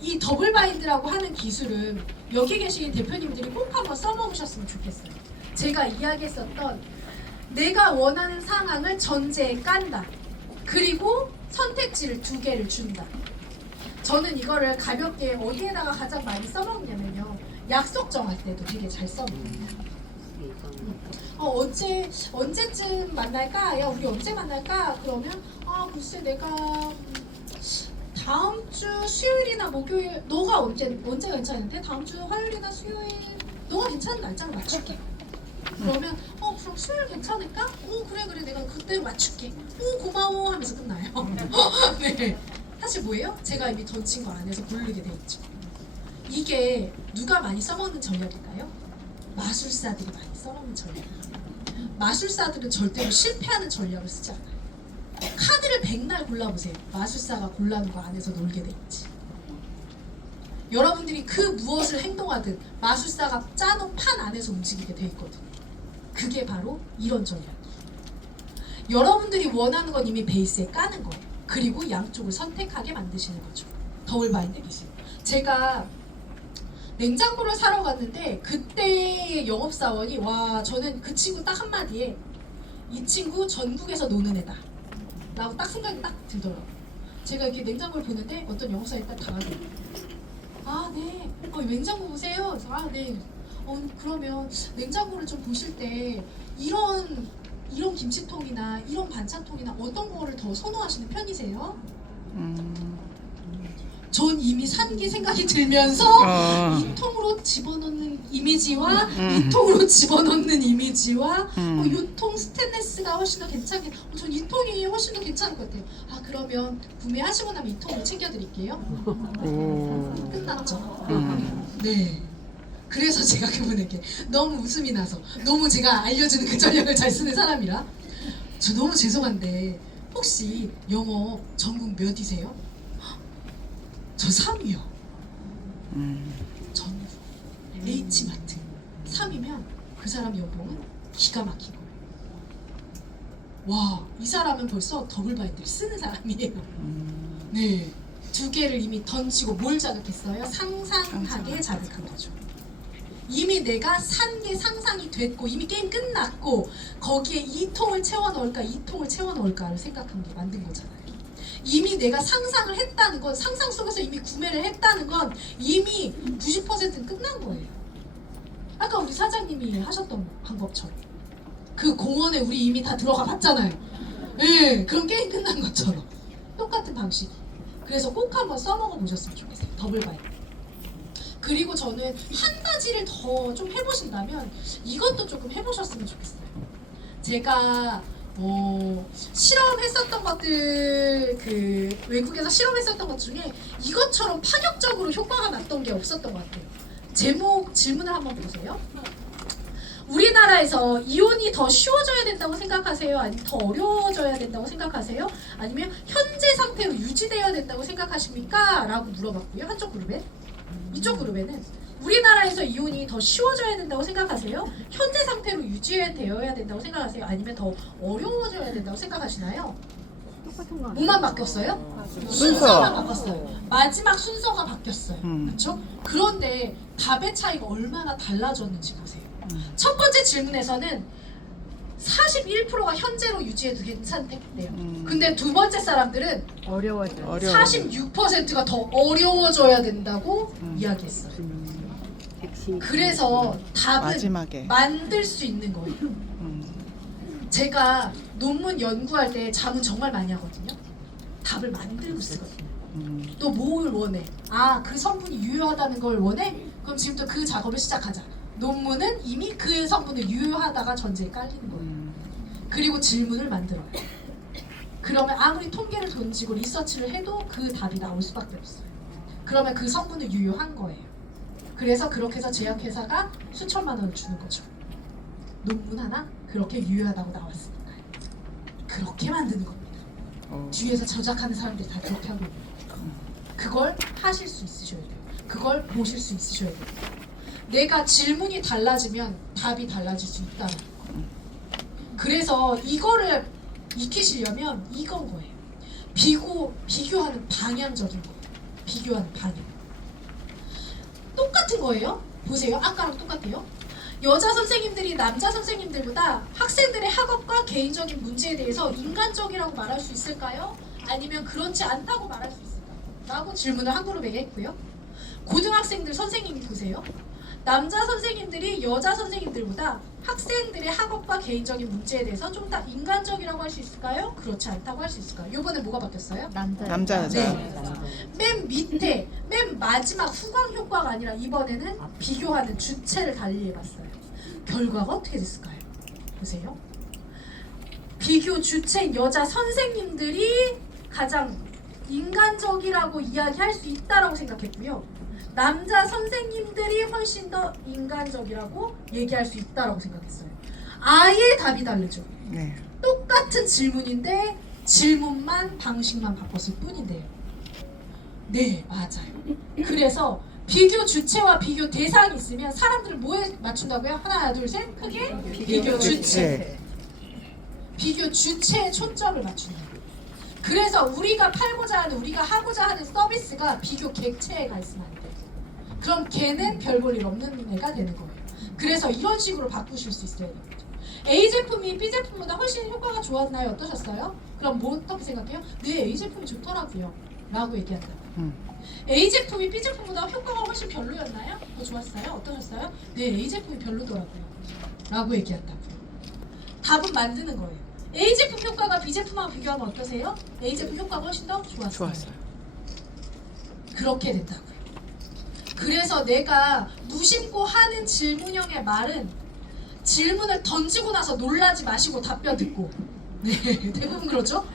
이 더블 바인드라고 하는 기술은 여기 계신 대표님들이 꼭 한번 써먹으셨으면 좋겠어요. 제가 이야기했었던 내가 원하는 상황을 전제에 깐다. 그리고 선택지를 2개를 준다. 저는 이거를 가볍게 어디에다가 가장 많이 써먹냐면요. 약속 정할 때도 되게 잘 써먹어요. 언제쯤 만날까? 야, 우리 언제 만날까? 그러면 글쎄 내가 다음 주 수요일이나 목요일 너가 언제 괜찮은데? 다음 주 화요일이나 수요일 너가 괜찮은 날짜를 맞출게. 그러면 그럼 수요일 괜찮을까? 그래 내가 그때 맞출게. 고마워 하면서 끝나요. 네. 사실 뭐예요? 제가 이미 던진 거 안에서 고르게 돼 있죠. 이게 누가 많이 써먹는 전략일까요? 마술사들이 많이 써먹는 전략이에요. 마술사들은 절대로 실패하는 전략을 쓰지 않아요. 카드를 100날 골라보세요. 마술사가 골라놓은 거 안에서 놀게 돼 있지. 여러분들이 그 무엇을 행동하든 마술사가 짜놓은 판 안에서 움직이게 돼 있거든요. 그게 바로 이런 전략이에요. 여러분들이 원하는 건 이미 베이스에 까는 거예요. 그리고 양쪽을 선택하게 만드시는 거죠. 더블 바인드 기술. 제가 냉장고를 사러 갔는데 그때 영업사원이 저는 그 친구 딱 한마디에 이 친구 전국에서 노는 애다 라고 딱 생각이 딱 들더라고요. 제가 이렇게 냉장고를 보는데 어떤 영업사원이 딱 다가서요. 네. 냉장고 보세요. 그래서 네. 그러면 냉장고를 좀 보실 때 이런 김치통이나 이런 반찬통이나 어떤 거를 더 선호하시는 편이세요? 전 이미 산 게 생각이 들면서 이 통으로 집어넣는 이미지와 이 통으로 집어넣는 이미지와 이 통 스테인레스가 훨씬 더 괜찮게 전 이 통이 훨씬 더 괜찮을 것 같아요. 그러면 구매하시고 나면 이 통을 챙겨드릴게요. 끝났죠? 네. 그래서 제가 그분에게 너무 웃음이 나서 너무 제가 알려주는 그 전략을 잘 쓰는 사람이라 저 너무 죄송한데 혹시 영업 전국 몇이세요? 저 3위요. 전국 H마트 3위면 그 사람 연봉은 기가 막힌 거예요. 이 사람은 벌써 더블 바인드를 쓰는 사람이에요. 네, 2개를 이미 던지고 뭘 자극했어요? 상상하게 자극한 거죠. 이미 내가 산 게 상상이 됐고 이미 게임 끝났고 거기에 이 통을 채워 넣을까 이 통을 채워 넣을까를 생각한 게 만든 거잖아요. 이미 내가 상상을 했다는 건 상상 속에서 이미 구매를 했다는 건 이미 90%는 끝난 거예요. 아까 우리 사장님이 하셨던 방법처럼 그 공원에 우리 이미 다 들어가 봤잖아요. 네, 그럼 게임 끝난 것처럼 똑같은 방식이. 그래서 꼭 한번 써먹어 보셨으면 좋겠어요. 더블 바인드. 그리고 저는 한 가지를 더 좀 해보신다면 이것도 조금 해보셨으면 좋겠어요. 제가 실험했었던 것들 외국에서 실험했었던 것 중에 이것처럼 파격적으로 효과가 났던 게 없었던 것 같아요. 제목 질문을 한번 보세요. 우리나라에서 이혼이 더 쉬워져야 된다고 생각하세요? 아니면 더 어려워져야 된다고 생각하세요? 아니면 현재 상태로 유지되어야 된다고 생각하십니까? 라고 물어봤고요. 한쪽 그룹에. 이쪽 그룹에는 우리나라에서 이혼이 더 쉬워져야 된다고 생각하세요? 현재 상태로 유지되어야 된다고 생각하세요? 아니면 더 어려워져야 된다고 생각하시나요? 뭐만 바뀌었어요? 순서만 바꿨어요. 마지막 순서가 바뀌었어요. 그렇죠? 그런데 답의 차이가 얼마나 달라졌는지 보세요. 첫 번째 질문에서는 41%가 현재로 유지해도 괜찮대요. 근데 두 번째 사람들은 어려워. 46%가 더 어려워져야 된다고 이야기했어요. 그래서 답은 마지막에. 만들 수 있는 거예요. 제가 논문 연구할 때 자문 정말 많이 하거든요. 답을 만들고 쓰거든요. 또 뭘 원해? 아, 그 성분이 유효하다는 걸 원해? 그럼 지금부터 그 작업을 시작하자. 논문은 이미 그 성분을 유효하다가 전제에 깔리는 거예요. 그리고 질문을 만들어요. 그러면 아무리 통계를 던지고 리서치를 해도 그 답이 나올 수밖에 없어요. 그러면 그 성분은 유효한 거예요. 그래서 그렇게 해서 제약회사가 수천만 원을 주는 거죠. 논문 하나 그렇게 유효하다고 나왔으니까요. 그렇게 만드는 겁니다. 뒤에서 저작하는 사람들이 다 그렇게 하고 있는 거예요. 그걸 하실 수 있으셔야 돼요. 그걸 보실 수 있으셔야 돼요. 내가 질문이 달라지면 답이 달라질 수 있다는 거. 그래서 이거를 익히시려면 이건 거예요. 비교하는 방향적인 거예요. 비교하는 방향. 똑같은 거예요. 보세요. 아까랑 똑같아요. 여자 선생님들이 남자 선생님들보다 학생들의 학업과 개인적인 문제에 대해서 인간적이라고 말할 수 있을까요? 아니면 그렇지 않다고 말할 수 있을까요? 라고 질문을 한 그룹에게 했고요. 고등학생들 선생님이 보세요. 남자 선생님들이 여자 선생님들보다 학생들의 학업과 개인적인 문제에 대해서 좀 더 인간적이라고 할 수 있을까요? 그렇지 않다고 할 수 있을까요? 이번에 뭐가 바뀌었어요? 남자 여자. 맨 밑에 맨 마지막 후광 효과가 아니라 이번에는 비교하는 주체를 달리해봤어요. 결과가 어떻게 됐을까요? 보세요. 비교 주체인 여자 선생님들이 가장 인간적이라고 이야기할 수 있다라고 생각했고요. 남자 선생님들이 훨씬 더 인간적이라고 얘기할 수 있다라고 생각했어요. 아예 답이 다르죠. 네. 똑같은 질문인데 질문만 방식만 바꿨을 뿐인데요. 네, 맞아요. 그래서 비교 주체와 비교 대상이 있으면 사람들을 뭐에 맞춘다고요? 하나, 둘, 셋. 크게 비교 주체. 비교 주체에 초점을 맞춘다. 그래서 우리가 팔고자 하는, 우리가 하고자 하는 서비스가 비교 객체가 있으면 안 돼요. 그럼 걔는 별 볼 일 없는 애가 되는 거예요. 그래서 이런 식으로 바꾸실 수 있어야 돼요. A 제품이 B 제품보다 훨씬 효과가 좋았나요? 어떠셨어요? 그럼 뭐 어떻게 생각해요? 네, A 제품이 좋더라고요 라고 얘기한다고요. A 제품이 B 제품보다 효과가 훨씬 별로였나요? 더 좋았어요? 어떠셨어요? 네, A 제품이 별로더라고요 라고 얘기한다고요. 답은 만드는 거예요. A 제품 효과가 B 제품하고 비교하면 어떠세요? A 제품 효과가 훨씬 더 좋았어요. 그렇게 된다고요. 그래서 내가 무심코 하는 질문형의 말은 질문을 던지고 나서 놀라지 마시고 답변 듣고. 네, 대부분 그렇죠?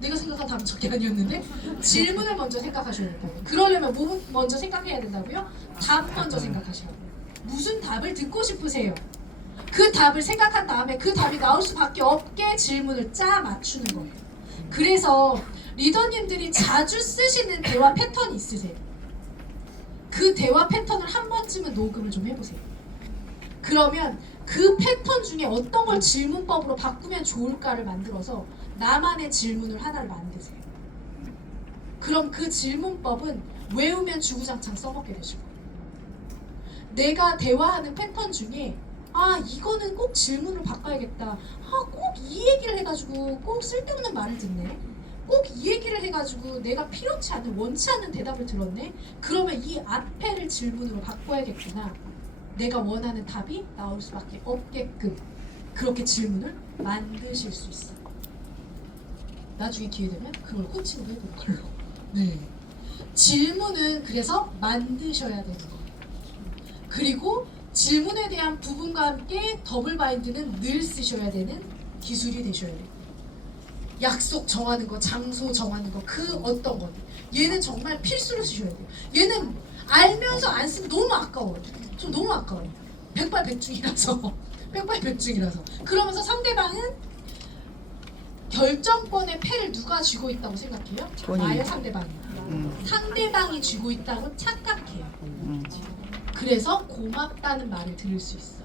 내가 생각한 답은 저게 아니었는데? 질문을 먼저 생각하셔야 된다고요. 그러려면 뭐 먼저 생각해야 된다고요? 답 먼저 생각하셔야 돼요. 무슨 답을 듣고 싶으세요? 그 답을 생각한 다음에 그 답이 나올 수밖에 없게 질문을 짜 맞추는 거예요. 그래서 리더님들이 자주 쓰시는 대화 패턴이 있으세요. 그 대화 패턴을 한 번쯤은 녹음을 좀 해보세요. 그러면 그 패턴 중에 어떤 걸 질문법으로 바꾸면 좋을까를 만들어서 나만의 질문을 하나를 만드세요. 그럼 그 질문법은 외우면 주구장창 써먹게 되실 거예요. 내가 대화하는 패턴 중에 이거는 꼭 질문을 바꿔야겠다. 꼭 이 얘기를 해가지고 꼭 쓸데없는 말을 듣네. 꼭 이 얘기를 해가지고 내가 필요치 않은, 원치 않는 대답을 들었네. 그러면 이 앞에를 질문으로 바꿔야겠구나. 내가 원하는 답이 나올 수밖에 없게끔 그렇게 질문을 만드실 수 있어요. 나중에 기회 되면 그걸 코칭도 해볼 걸로. 네. 질문은 그래서 만드셔야 되는 거예요. 그리고 질문에 대한 부분과 함께 더블 바인드는 늘 쓰셔야 되는 기술이 되셔야 돼요. 약속 정하는 거, 장소 정하는 거, 그 어떤 거. 얘는 정말 필수로 쓰셔야 돼요. 얘는 알면서 안 쓰면 너무 아까워요. 좀 너무 아까워요. 백발백중이라서. 백발백중이라서. 그러면서 상대방은 결정권의 패를 누가 쥐고 있다고 생각해요? 본인. 나요, 상대방이. 상대방이 쥐고 있다고 착각해요. 그래서 고맙다는 말을 들을 수 있어요.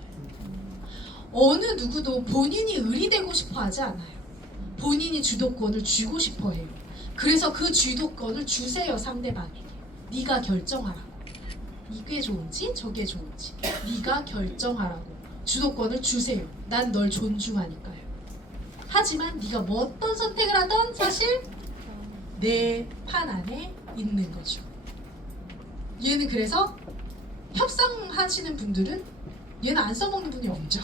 어느 누구도 본인이 을이 되고 싶어 하지 않아요. 본인이 주도권을 쥐고 싶어 해요. 그래서 그 주도권을 주세요, 상대방에게. 네가 결정하라고. 이게 좋은지 저게 좋은지 네가 결정하라고 주도권을 주세요. 난 널 존중하니까요. 하지만 네가 뭐 어떤 선택을 하던 사실 내 판 안에 있는 거죠. 얘는 그래서 협상하시는 분들은 얘는 안 써먹는 분이 없죠.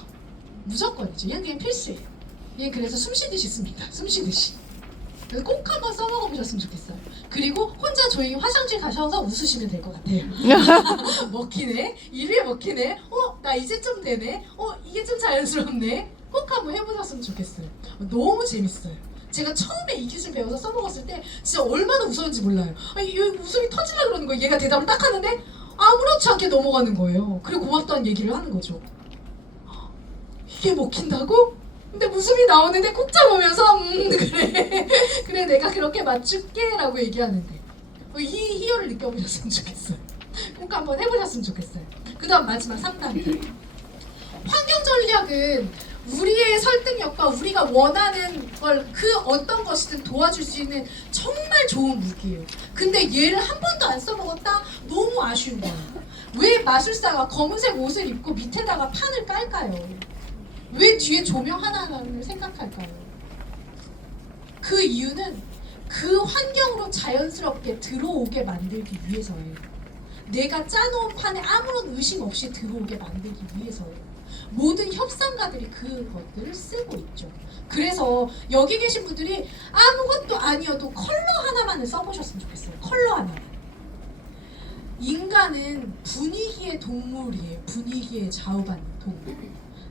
무조건이죠. 얘는 그냥 필수예요. 얘는 그래서 숨쉬듯이 씁니다. 숨쉬듯이. 그래서 꼭 한번 써먹어 보셨으면 좋겠어요. 그리고 혼자 조용히 화장실 가셔서 웃으시면 될 것 같아요. 먹히네? 일에 먹히네? 나 이제 좀 되네? 이게 좀 자연스럽네? 꼭 한번 해보셨으면 좋겠어요. 너무 재밌어요. 제가 처음에 이 기술 배워서 써먹었을 때 진짜 얼마나 웃었는지 몰라요. 아니, 여기 웃음이 터지려고 그러는 거예요. 얘가 대답을 딱 하는데 아무렇지 않게 넘어가는 거예요. 그리고 고맙다는 얘기를 하는 거죠. 이게 먹힌다고? 근데 웃음이 나오는데 꼭 잡으면서 그래 그래 내가 그렇게 맞출게 라고 얘기하는데 이 희열을 느껴보셨으면 좋겠어요. 꼭 한번 해보셨으면 좋겠어요. 그 다음 마지막 3단계 환경 전략은 우리의 설득력과 우리가 원하는 걸 그 어떤 것이든 도와줄 수 있는 정말 좋은 무기예요. 근데 얘를 한 번도 안 써먹었다? 너무 아쉬운 거예요. 왜 마술사가 검은색 옷을 입고 밑에다가 판을 깔까요? 왜 뒤에 조명 하나하나를 생각할까요? 그 이유는 그 환경으로 자연스럽게 들어오게 만들기 위해서예요. 내가 짜놓은 판에 아무런 의심 없이 들어오게 만들기 위해서예요. 모든 협상가들이 그것들을 쓰고 있죠. 그래서 여기 계신 분들이 아무것도 아니어도 컬러 하나만을 써보셨으면 좋겠어요. 컬러 하나만. 인간은 분위기의 동물이에요. 분위기에 좌우받는 동물.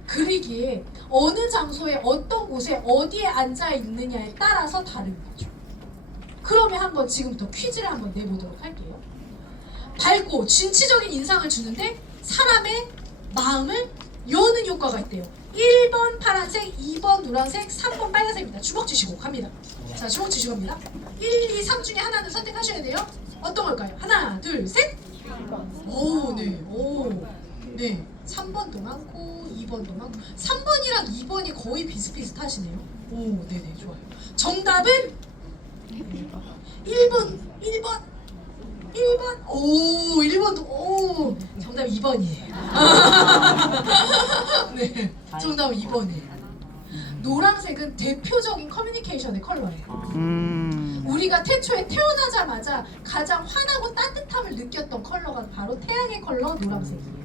그러기에 어느 장소에 어떤 곳에 어디에 앉아 있느냐에 따라서 다른 거죠. 그러면 한번 지금부터 퀴즈를 한번 내보도록 할게요. 밝고 진취적인 인상을 주는데 사람의 마음을 여는 효과가 있대요. 1번 파란색, 2번 노란색, 3번 빨간색입니다. 주먹 쥐시고 갑니다. 자, 주먹 쥐시고 갑니다. 1, 2, 3 중에 하나는 선택하셔야 돼요. 어떤 걸까요? 하나, 둘, 셋. 오, 네. 오. 네. 3번도 많고 2번도 많고 3번이랑 2번이 거의 비슷비슷하시네요. 오, 네네, 좋아요. 정답은 1번. 오, 1번도 오. 정답 2번이에요. 네. 정답은 2번이에요. 노란색은 대표적인 커뮤니케이션의 컬러예요. 우리가 태초에 태어나자마자 가장 환하고 따뜻함을 느꼈던 컬러가 바로 태양의 컬러 노란색이에요.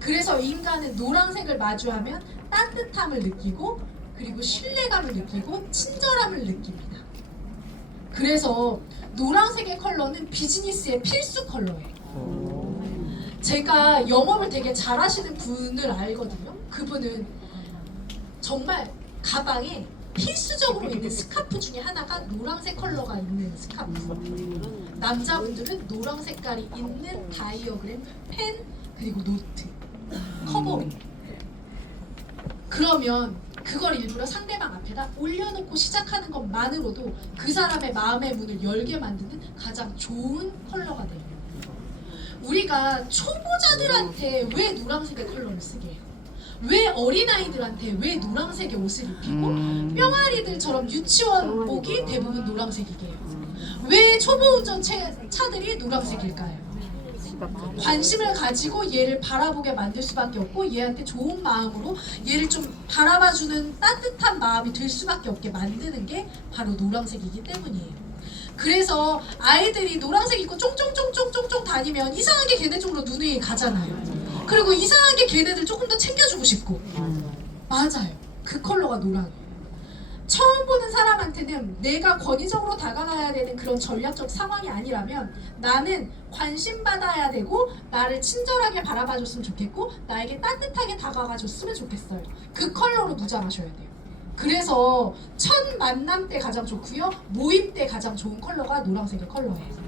그래서 인간은 노란색을 마주하면 따뜻함을 느끼고 그리고 신뢰감을 느끼고 친절함을 느낍니다. 그래서 노란색의 컬러는 비즈니스의 필수 컬러예요. 제가 영업을 되게 잘하시는 분을 알거든요. 그분은 정말 가방에 필수적으로 있는 스카프 중에 하나가 노란색 컬러가 있는 스카프. 남자분들은 노란 색깔이 있는 다이어그램, 펜, 그리고 노트, 커버링. 그러면 그걸 일부러 상대방 앞에다 올려놓고 시작하는 것만으로도 그 사람의 마음의 문을 열게 만드는 가장 좋은 컬러가 돼요. 우리가 초보자들한테 왜 노란색의 컬러를 쓰게 해요? 왜 어린아이들한테 왜 노란색의 옷을 입히고 뿅아리들처럼 유치원복이 대부분 노란색이게 해요? 왜 초보 운전 차들이 노란색일까요? 관심을 가지고 얘를 바라보게 만들 수밖에 없고 얘한테 좋은 마음으로 얘를 좀 바라봐주는 따뜻한 마음이 들 수밖에 없게 만드는 게 바로 노란색이기 때문이에요. 그래서 아이들이 노란색 입고 쫑쫑쫑쫑쫑쫑 다니면 이상하게 걔네 쪽으로 눈이 가잖아요. 그리고 이상하게 걔네들 조금 더 챙겨주고 싶고. 맞아요. 그 컬러가 노란이에요. 처음 보는 사람한테는 내가 권위적으로 다가가야 되는 그런 전략적 상황이 아니라면 나는 관심받아야 되고 나를 친절하게 바라봐줬으면 좋겠고 나에게 따뜻하게 다가가줬으면 좋겠어요. 그 컬러로 무장하셔야 돼요. 그래서 첫 만남 때 가장 좋고요. 모임 때 가장 좋은 컬러가 노란색의 컬러예요.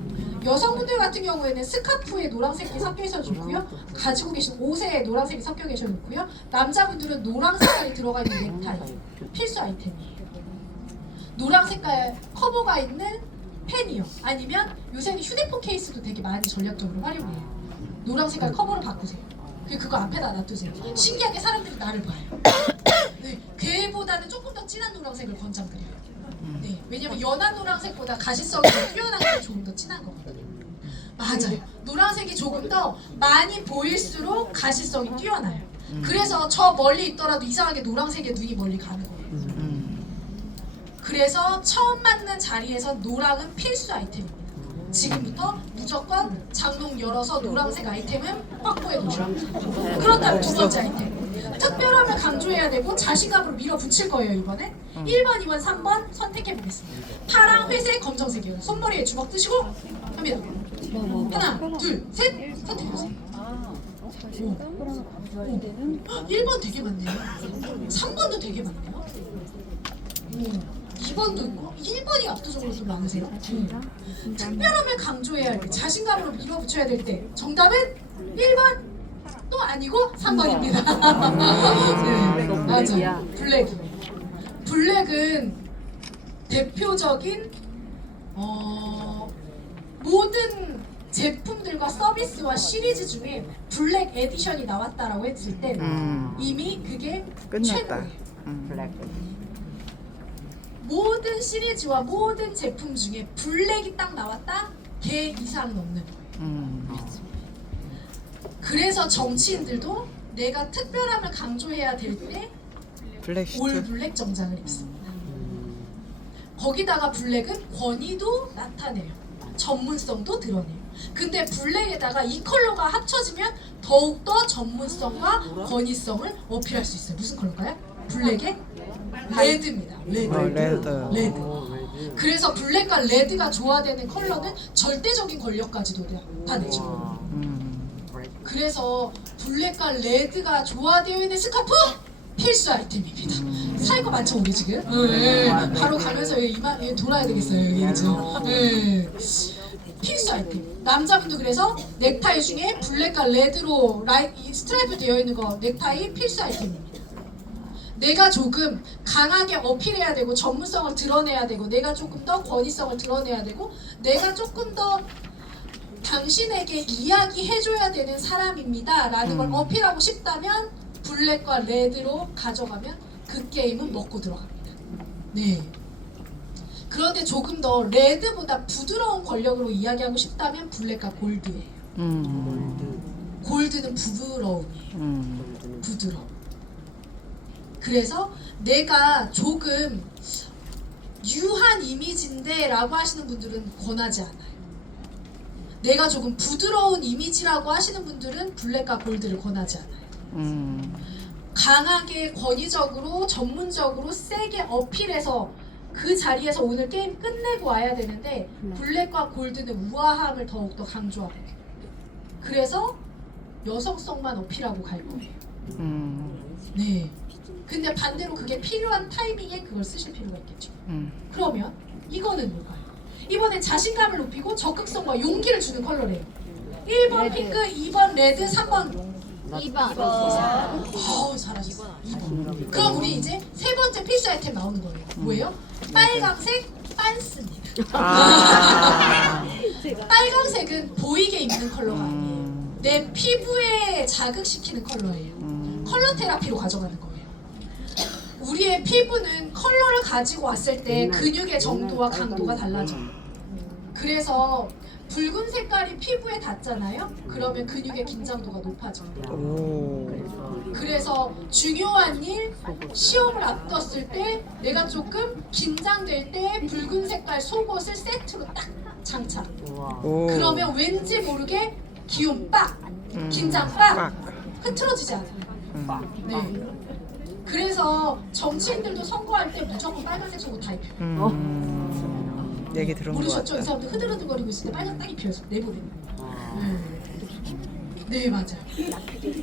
여성분들 같은 경우에는 스카프에 노란색이 섞여 있어도 좋고요. 가지고 계신 옷에 노란색이 섞여 계셔도 좋고요. 남자분들은 노란 색깔이 들어가 있는 넥타이 필수 아이템이에요. 노란 색깔 커버가 있는 펜이요. 아니면 요새는 휴대폰 케이스도 되게 많이 전략적으로 활용해요. 노란 색깔 커버로 바꾸세요. 그거 앞에다 놔두세요. 신기하게 사람들이 나를 봐요. 네, 걔보다는 조금 더 진한 노란색을 권장드려요. 네, 왜냐면 연한 노란색보다 가시성이 더 뛰어난 게 조금 더 진한 거거든요. 맞아요. 노란색이 조금 더 많이 보일수록 가시성이 뛰어나요. 그래서 저 멀리 있더라도 이상하게 노란색에 눈이 멀리 가는 거예요. 그래서 처음 맞는 자리에서 노랑은 필수 아이템입니다. 지금부터 무조건 장롱 열어서 노란색 아이템은 확보해 놓으셔야 돼요. 그렇다면 두 번째 아이템. 특별함을 강조해야 되고 자신감으로 밀어붙일 거예요. 이번에 1번, 2번, 3번 선택해 보겠습니다. 파랑, 회색, 검정색이요. 손머리에 주먹 드시고 갑니다. 하나, 둘, 셋 선택해보세요. 1번 되게 많네요. 3번도 되게 많네요. 2번도 있고 1번이 압도적으로 좀 많으세요. 특별함을 강조해야 할 때, 자신감으로 밀어붙여야 될 때 정답은 1번 또 아니고 3번입니다. 네, 맞아요. 블랙은 대표적인 모든 제품들과 서비스와 시리즈 중에 블랙 에디션이 나왔다라고 했을 때 이미 그게 끝났다. 최고예요. 모든 시리즈와 모든 제품 중에 블랙이 딱 나왔다? 걔 이상은 없는 거예요. 그래서 정치인들도 내가 특별함을 강조해야 될 때 블랙 올 슈트. 블랙 정장을 입습니다. 거기다가 블랙은 권위도 나타내요. 전문성도 드러내요. 근데 블랙에다가 이 컬러가 합쳐지면 더욱더 전문성과 권위성을 어필할 수 있어요. 무슨 컬러일까요? 블랙의 레드입니다. 레드. 그래서 블랙과 레드가 조화되는 컬러는 절대적인 권력까지도 나타내죠. 그래서 블랙과 레드가 조화되어 있는 스카프 필수 아이템입니다. 살 거 많죠 우리 지금? 네. 바로 가면서 이만 돌아야 되겠어요 여기 그죠? 네. 필수 아이템. 남자분도 그래서 넥타이 중에 블랙과 레드로 스트라이프 되어 있는 거 넥타이 필수 아이템입니다. 내가 조금 강하게 어필해야 되고 전문성을 드러내야 되고 내가 조금 더 권위성을 드러내야 되고 내가 조금 더 당신에게 이야기해줘야 되는 사람입니다 라는 걸 어필하고 싶다면 블랙과 레드로 가져가면 그 게임은 먹고 들어갑니다. 네. 그런데 조금 더 레드보다 부드러운 권력으로 이야기하고 싶다면 블랙과 골드예요. 골드는 부드러움이에요. 부드러움. 그래서 내가 조금 유한 이미지인데 라고 하시는 분들은 권하지 않아요. 내가 조금 부드러운 이미지라고 하시는 분들은 블랙과 골드를 권하지 않아요. 강하게 권위적으로 전문적으로 세게 어필해서 그 자리에서 오늘 게임 끝내고 와야 되는데 블랙과 골드는 우아함을 더욱더 강조하고 그래서 여성성만 어필하고 갈 거예요. 네. 근데 반대로 그게 필요한 타이밍에 그걸 쓰실 필요가 있겠죠. 그러면 이거는 뭘까요? 이번엔 자신감을 높이고 적극성과 용기를 주는 컬러래요. 1번 핑크, 2번 레드, 3번 2번. 잘하셨어. 2번. 그럼 우리 이제 세 번째 필수 아이템 나오는 거예요. 뭐예요? 빨강색 빤스입니다. 빨강색은 보이게 입는 컬러가 아니에요. 내 피부에 자극시키는 컬러예요. 컬러 테라피로 가져가는 거예요. 우리의 피부는 컬러를 가지고 왔을 때 근육의 정도와 강도가 달라져요. 그래서 붉은 색깔이 피부에 닿잖아요. 그러면 근육의 긴장도가 높아져요. 그래서 중요한 일, 시험을 앞뒀을 때 내가 조금 긴장될 때 붉은 색깔 속옷을 세트로 딱 장착. 그러면 왠지 모르게 기운 빡, 긴장 빡, 흐트러지지 않아요. 네. 그래서 정치인들도 선거할 때 무조건 빨간색 속옷 다 입혀요. 얘기 들은 거 모르셨죠? 같다. 이 사람들 흐드러들거리고 있을 때 빨간 딱 입혀요. 내보내요. 네, 맞아요.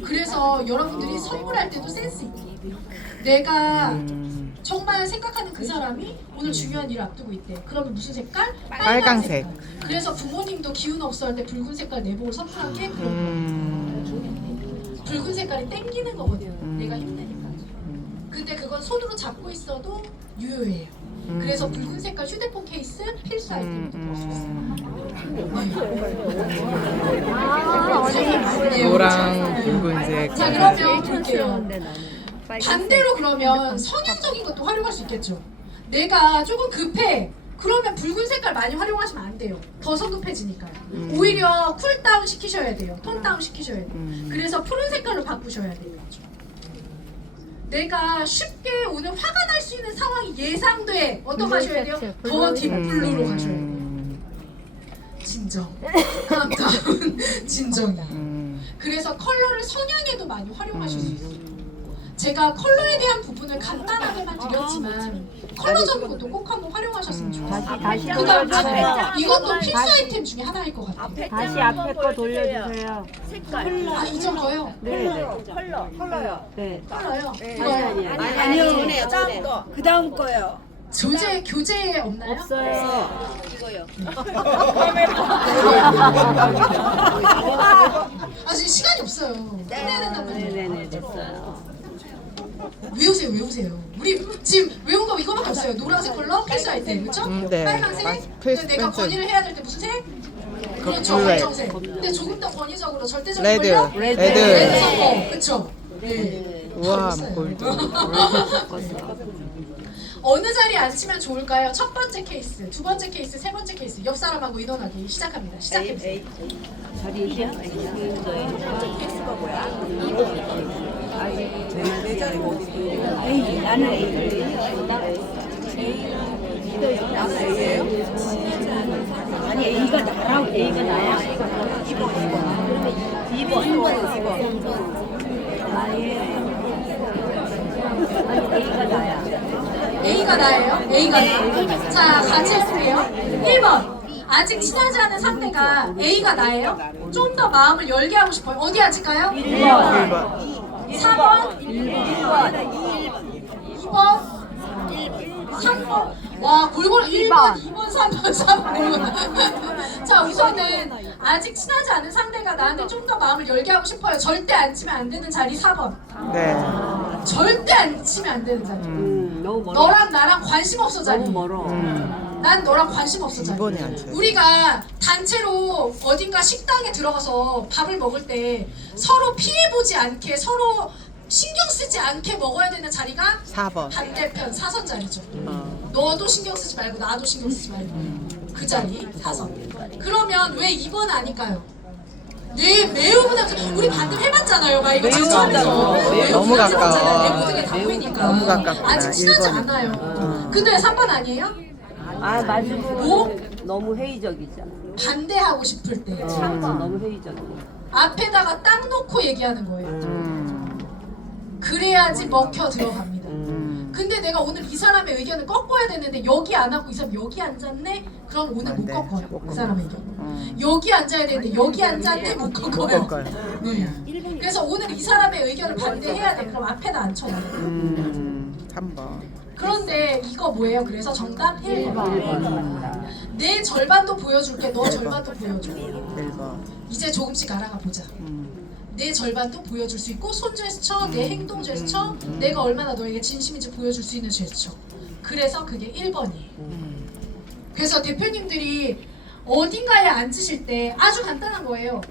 그래서 여러분들이 선물할 때도 센스 있게. 내가 정말 생각하는 그 사람이 오늘 중요한 일을 앞두고 있대. 그러면 무슨 색깔? 빨강색. 그래서 부모님도 기운 없어 할 때 붉은 색깔 내복을 선물한 게 그런 거예요. 붉은 색깔이 땡기는 거거든요. 내가 힘내니까. 근데 그건 손으로 잡고 있어도 유효해요. 그래서 붉은 색깔 휴대폰 케이스 필수 아이템으로 들어올 수 있어요. 네, 노랑 붉은색. 자, 그러면 볼게요. 반대로 그러면 성향적인 것도 활용할 수 있겠죠. 내가 조금 급해. 그러면 붉은 색깔 많이 활용하시면 안 돼요. 더 성급해지니까요. 오히려 쿨다운 시키셔야 돼요. 톤다운 시키셔야 돼요. 그래서 푸른 색깔로 바꾸셔야 돼요. 내가 쉽게 오늘 화가 날 수 있는 상황이 예상돼. 어떻게 하셔야 돼요? 더 딥블루로 가셔야 돼요. 진정. 감다운 진정이야. 그래서 컬러를 성향에도 많이 활용하실 수 있어요. 제가 컬러에 대한 부분을 간단하게만 드렸지만 컬러적인 것도 꼭 한번 활용하셨으면 좋겠어요. 그다음 앞에 이것도 필수 아이템 중에 하나일 것 같아요. 다시 앞에 거 돌려주세요. 아, 이전 거요? 네. 컬러요. 네. 컬러요? 이거요? 아니요. 그 다음 거요. 교재 없나요? 없어요. 아, 지금 시간이 없어요. 끝내야 된단 말이에요. 네네네, 됐어요. 외우세요. 우리 지금 외운 거 이거밖에 없어요. 노란색 컬러 필수 아이템, 그렇죠? 네. 빨간색. 필수, 근데 내가 필수. 건의를 해야 될 때 무슨 색? 그렇죠, 블랙. 검정색. 근데 조금 더 권위적으로 절대적인 레드. 걸요? 레드. 레드 섞어, 그렇죠? 네. 우와, 있어요. 골드. 어느 자리에 앉히면 좋을까요? 첫 번째 케이스, 두 번째 케이스, 세 번째 케이스. 옆 사람하고 의논하기 시작합니다. 시작해보세요. 자리이야? 나는 아니 A가 나라고 A가 나야. 2번. A가 나야. A가 나예요? A가 나. 자, 같이 해볼게요. 1번. 아직 친하지 않은 상대가 A가 나예요? 좀 더 마음을 열게 하고 싶어요. 어디 앉을까요? 1번. 4번? 2번? 3번? 와, 골고루 1번, 2번, 3번, 3번 골고루. 자, 우선은 아직 친하지 않은 상대가 나한테 좀 더 마음을 열게 하고 싶어요. 절대 앉히면 안 되는 자리 4번. 네. 절대 앉히면 안 되는 자리. 너무 멀어. 너랑 나랑 관심 없어 자리. 너무 멀어. 난 너랑 관심 없어 자리. 이번에 앉혀요. 우리가 단체로 어딘가 식당에 들어가서 밥을 먹을 때 서로 피해보지 않게, 서로 신경 쓰지 않게 먹어야 되는 자리가 4번. 반대편 사선 자리죠. 너도 신경 쓰지 말고 나도 신경 쓰지 말고 그 자리 사선. 그러면 왜 2번 아닐까요? 네, 매우 부담스러. 우리 반대로 해봤잖아요. 막 이거 직전에서 너무 가까워. 내 모든 게 다 보이니까. 너무 가깝구나. 아직 친하지 1번. 않아요. 근데 3번 아니에요? 아 맞고 뭐? 너무 회의적이잖아. 반대하고 싶을 때 너무 회의적이야. 앞에다가 딱 놓고 얘기하는 거예요. 그래야지 먹혀 들어갑니다. 근데 내가 오늘 이 사람의 의견을 꺾어야 되는데 여기 안 하고 이 사람 여기 앉았네? 그럼 오늘 못 네, 꺾어요. 못 그 사람의 의견. 여기 앉아야 되는데 여기 앉았네? 못 꺾어요. 네. 그래서 오늘 이 사람의 의견을 반대해야 돼. 그럼 앞에다 앉혀놔요. 3번. 그런데 이거 뭐예요? 그래서 정답 1번. 내 절반도 보여줄게. 너 절반도 보여줘. 1번. 이제 조금씩 알아가 보자. 내 절반도 보여줄 수 있고 손 제스처, 내 행동 제스처, 내가 얼마나 너에게 진심인지 보여줄 수 있는 제스처. 그래서 그게 1번이에요. 그래서 대표님들이 어딘가에 앉으실 때 아주 간단한 거예요.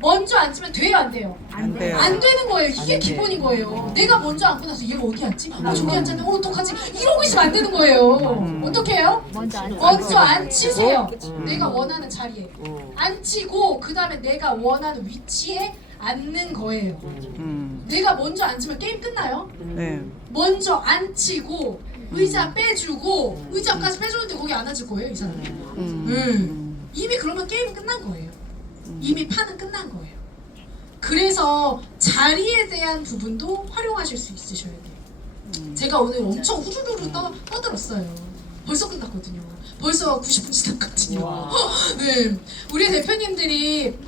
먼저 앉으면 돼요, 안 돼요? 안 돼요. 안 되는 거예요. 이게 기본인 거예요. 내가 먼저 앉고 나서 얘가 어디 앉지? 아, 저기 앉았네. 어떡하지? 이러고 있으면 안 되는 거예요. 어떻게 해요? 먼저 앉히세요. 내가 원하는 자리에. 앉히고 그 다음에 내가 원하는 위치에 앉는 거예요. 내가 먼저 앉으면 게임 끝나요? 네. 먼저 앉히고 의자 빼주고 의자까지 빼줬는데 거기 안 앉을 거예요, 이 사람이. 이미 그러면 게임 끝난 거예요. 이미 판은 끝난 거예요. 그래서 자리에 대한 부분도 활용하실 수 있으셔야 돼요. 제가 오늘 엄청 후루루루 떠들었어요. 벌써 끝났거든요. 벌써 90분 지났거든요. 네, 우리 대표님들이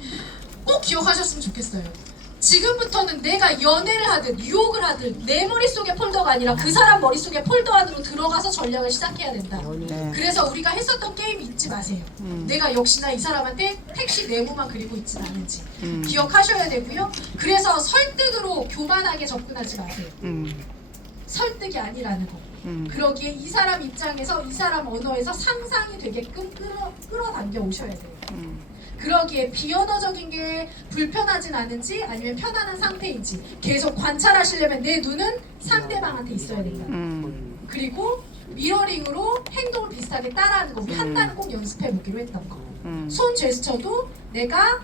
꼭 기억하셨으면 좋겠어요. 지금부터는 내가 연애를 하든 유혹을 하든 내 머릿속의 폴더가 아니라 그 사람 머릿속의 폴더 안으로 들어가서 전략을 시작해야 된다. 네. 그래서 우리가 했었던 게임 잊지 마세요. 내가 역시나 이 사람한테 택시 네모만 그리고 있진 않은지 기억하셔야 되고요. 그래서 설득으로 교만하게 접근하지 마세요. 설득이 아니라는 거. 그러기에 이 사람 입장에서 이 사람 언어에서 상상이 되게끔 끌어당겨 오셔야 돼요. 그러기에 비언어적인 게 불편하진 않은지 아니면 편안한 상태인지 계속 관찰하시려면 내 눈은 상대방한테 있어야 된다. 그리고 미러링으로 행동을 비슷하게 따라하는 거. 우리 한 달은 꼭 연습해 보기로 했던 거. 손 제스처도 내가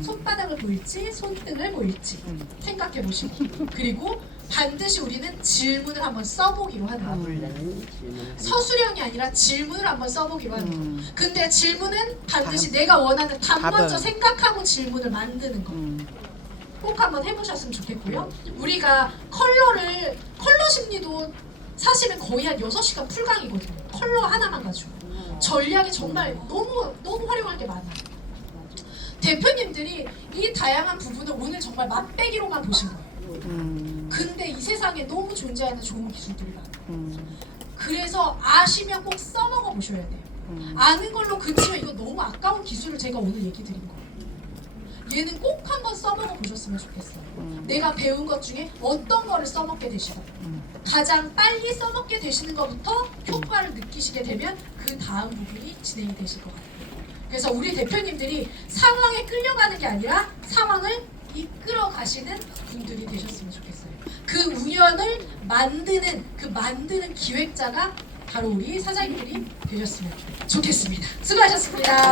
손바닥을 보일지 손등을 보일지 생각해 보시고, 그리고 반드시 우리는 질문을 한번 써보기로 하는 거예요. 서술형이 아니라 질문을 한번 써보기로 하는 거. 근데 질문은 반드시 내가 원하는 답 먼저 생각하고 질문을 만드는 거. 꼭 한번 해보셨으면 좋겠고요. 우리가 컬러 심리도 사실은 거의 한 6시간 풀강이거든요. 컬러 하나만 가지고. 전략이 정말 너무 활용할 게 많아요. 대표님들이 이 다양한 부분을 오늘 정말 맛배기로만 보신 거예요. 근데 이 세상에 너무 존재하는 좋은 기술들이 많아요. 그래서 아시면 꼭 써먹어 보셔야 돼요. 아는 걸로 그치면 이거 너무 아까운 기술을 제가 오늘 얘기 드린 거예요. 얘는 꼭 한번 써먹어 보셨으면 좋겠어요. 내가 배운 것 중에 어떤 거를 써먹게 되시든 가장 빨리 써먹게 되시는 것부터 효과를 느끼시게 되면 그 다음 부분이 진행이 되실 것 같아요. 그래서 우리 대표님들이 상황에 끌려가는 게 아니라 상황을 이끌어 가시는 분들이 되셨으면 좋겠어요. 그 우연을 만드는 기획자가 바로 우리 사장님들이 되셨으면 좋겠습니다. 수고하셨습니다.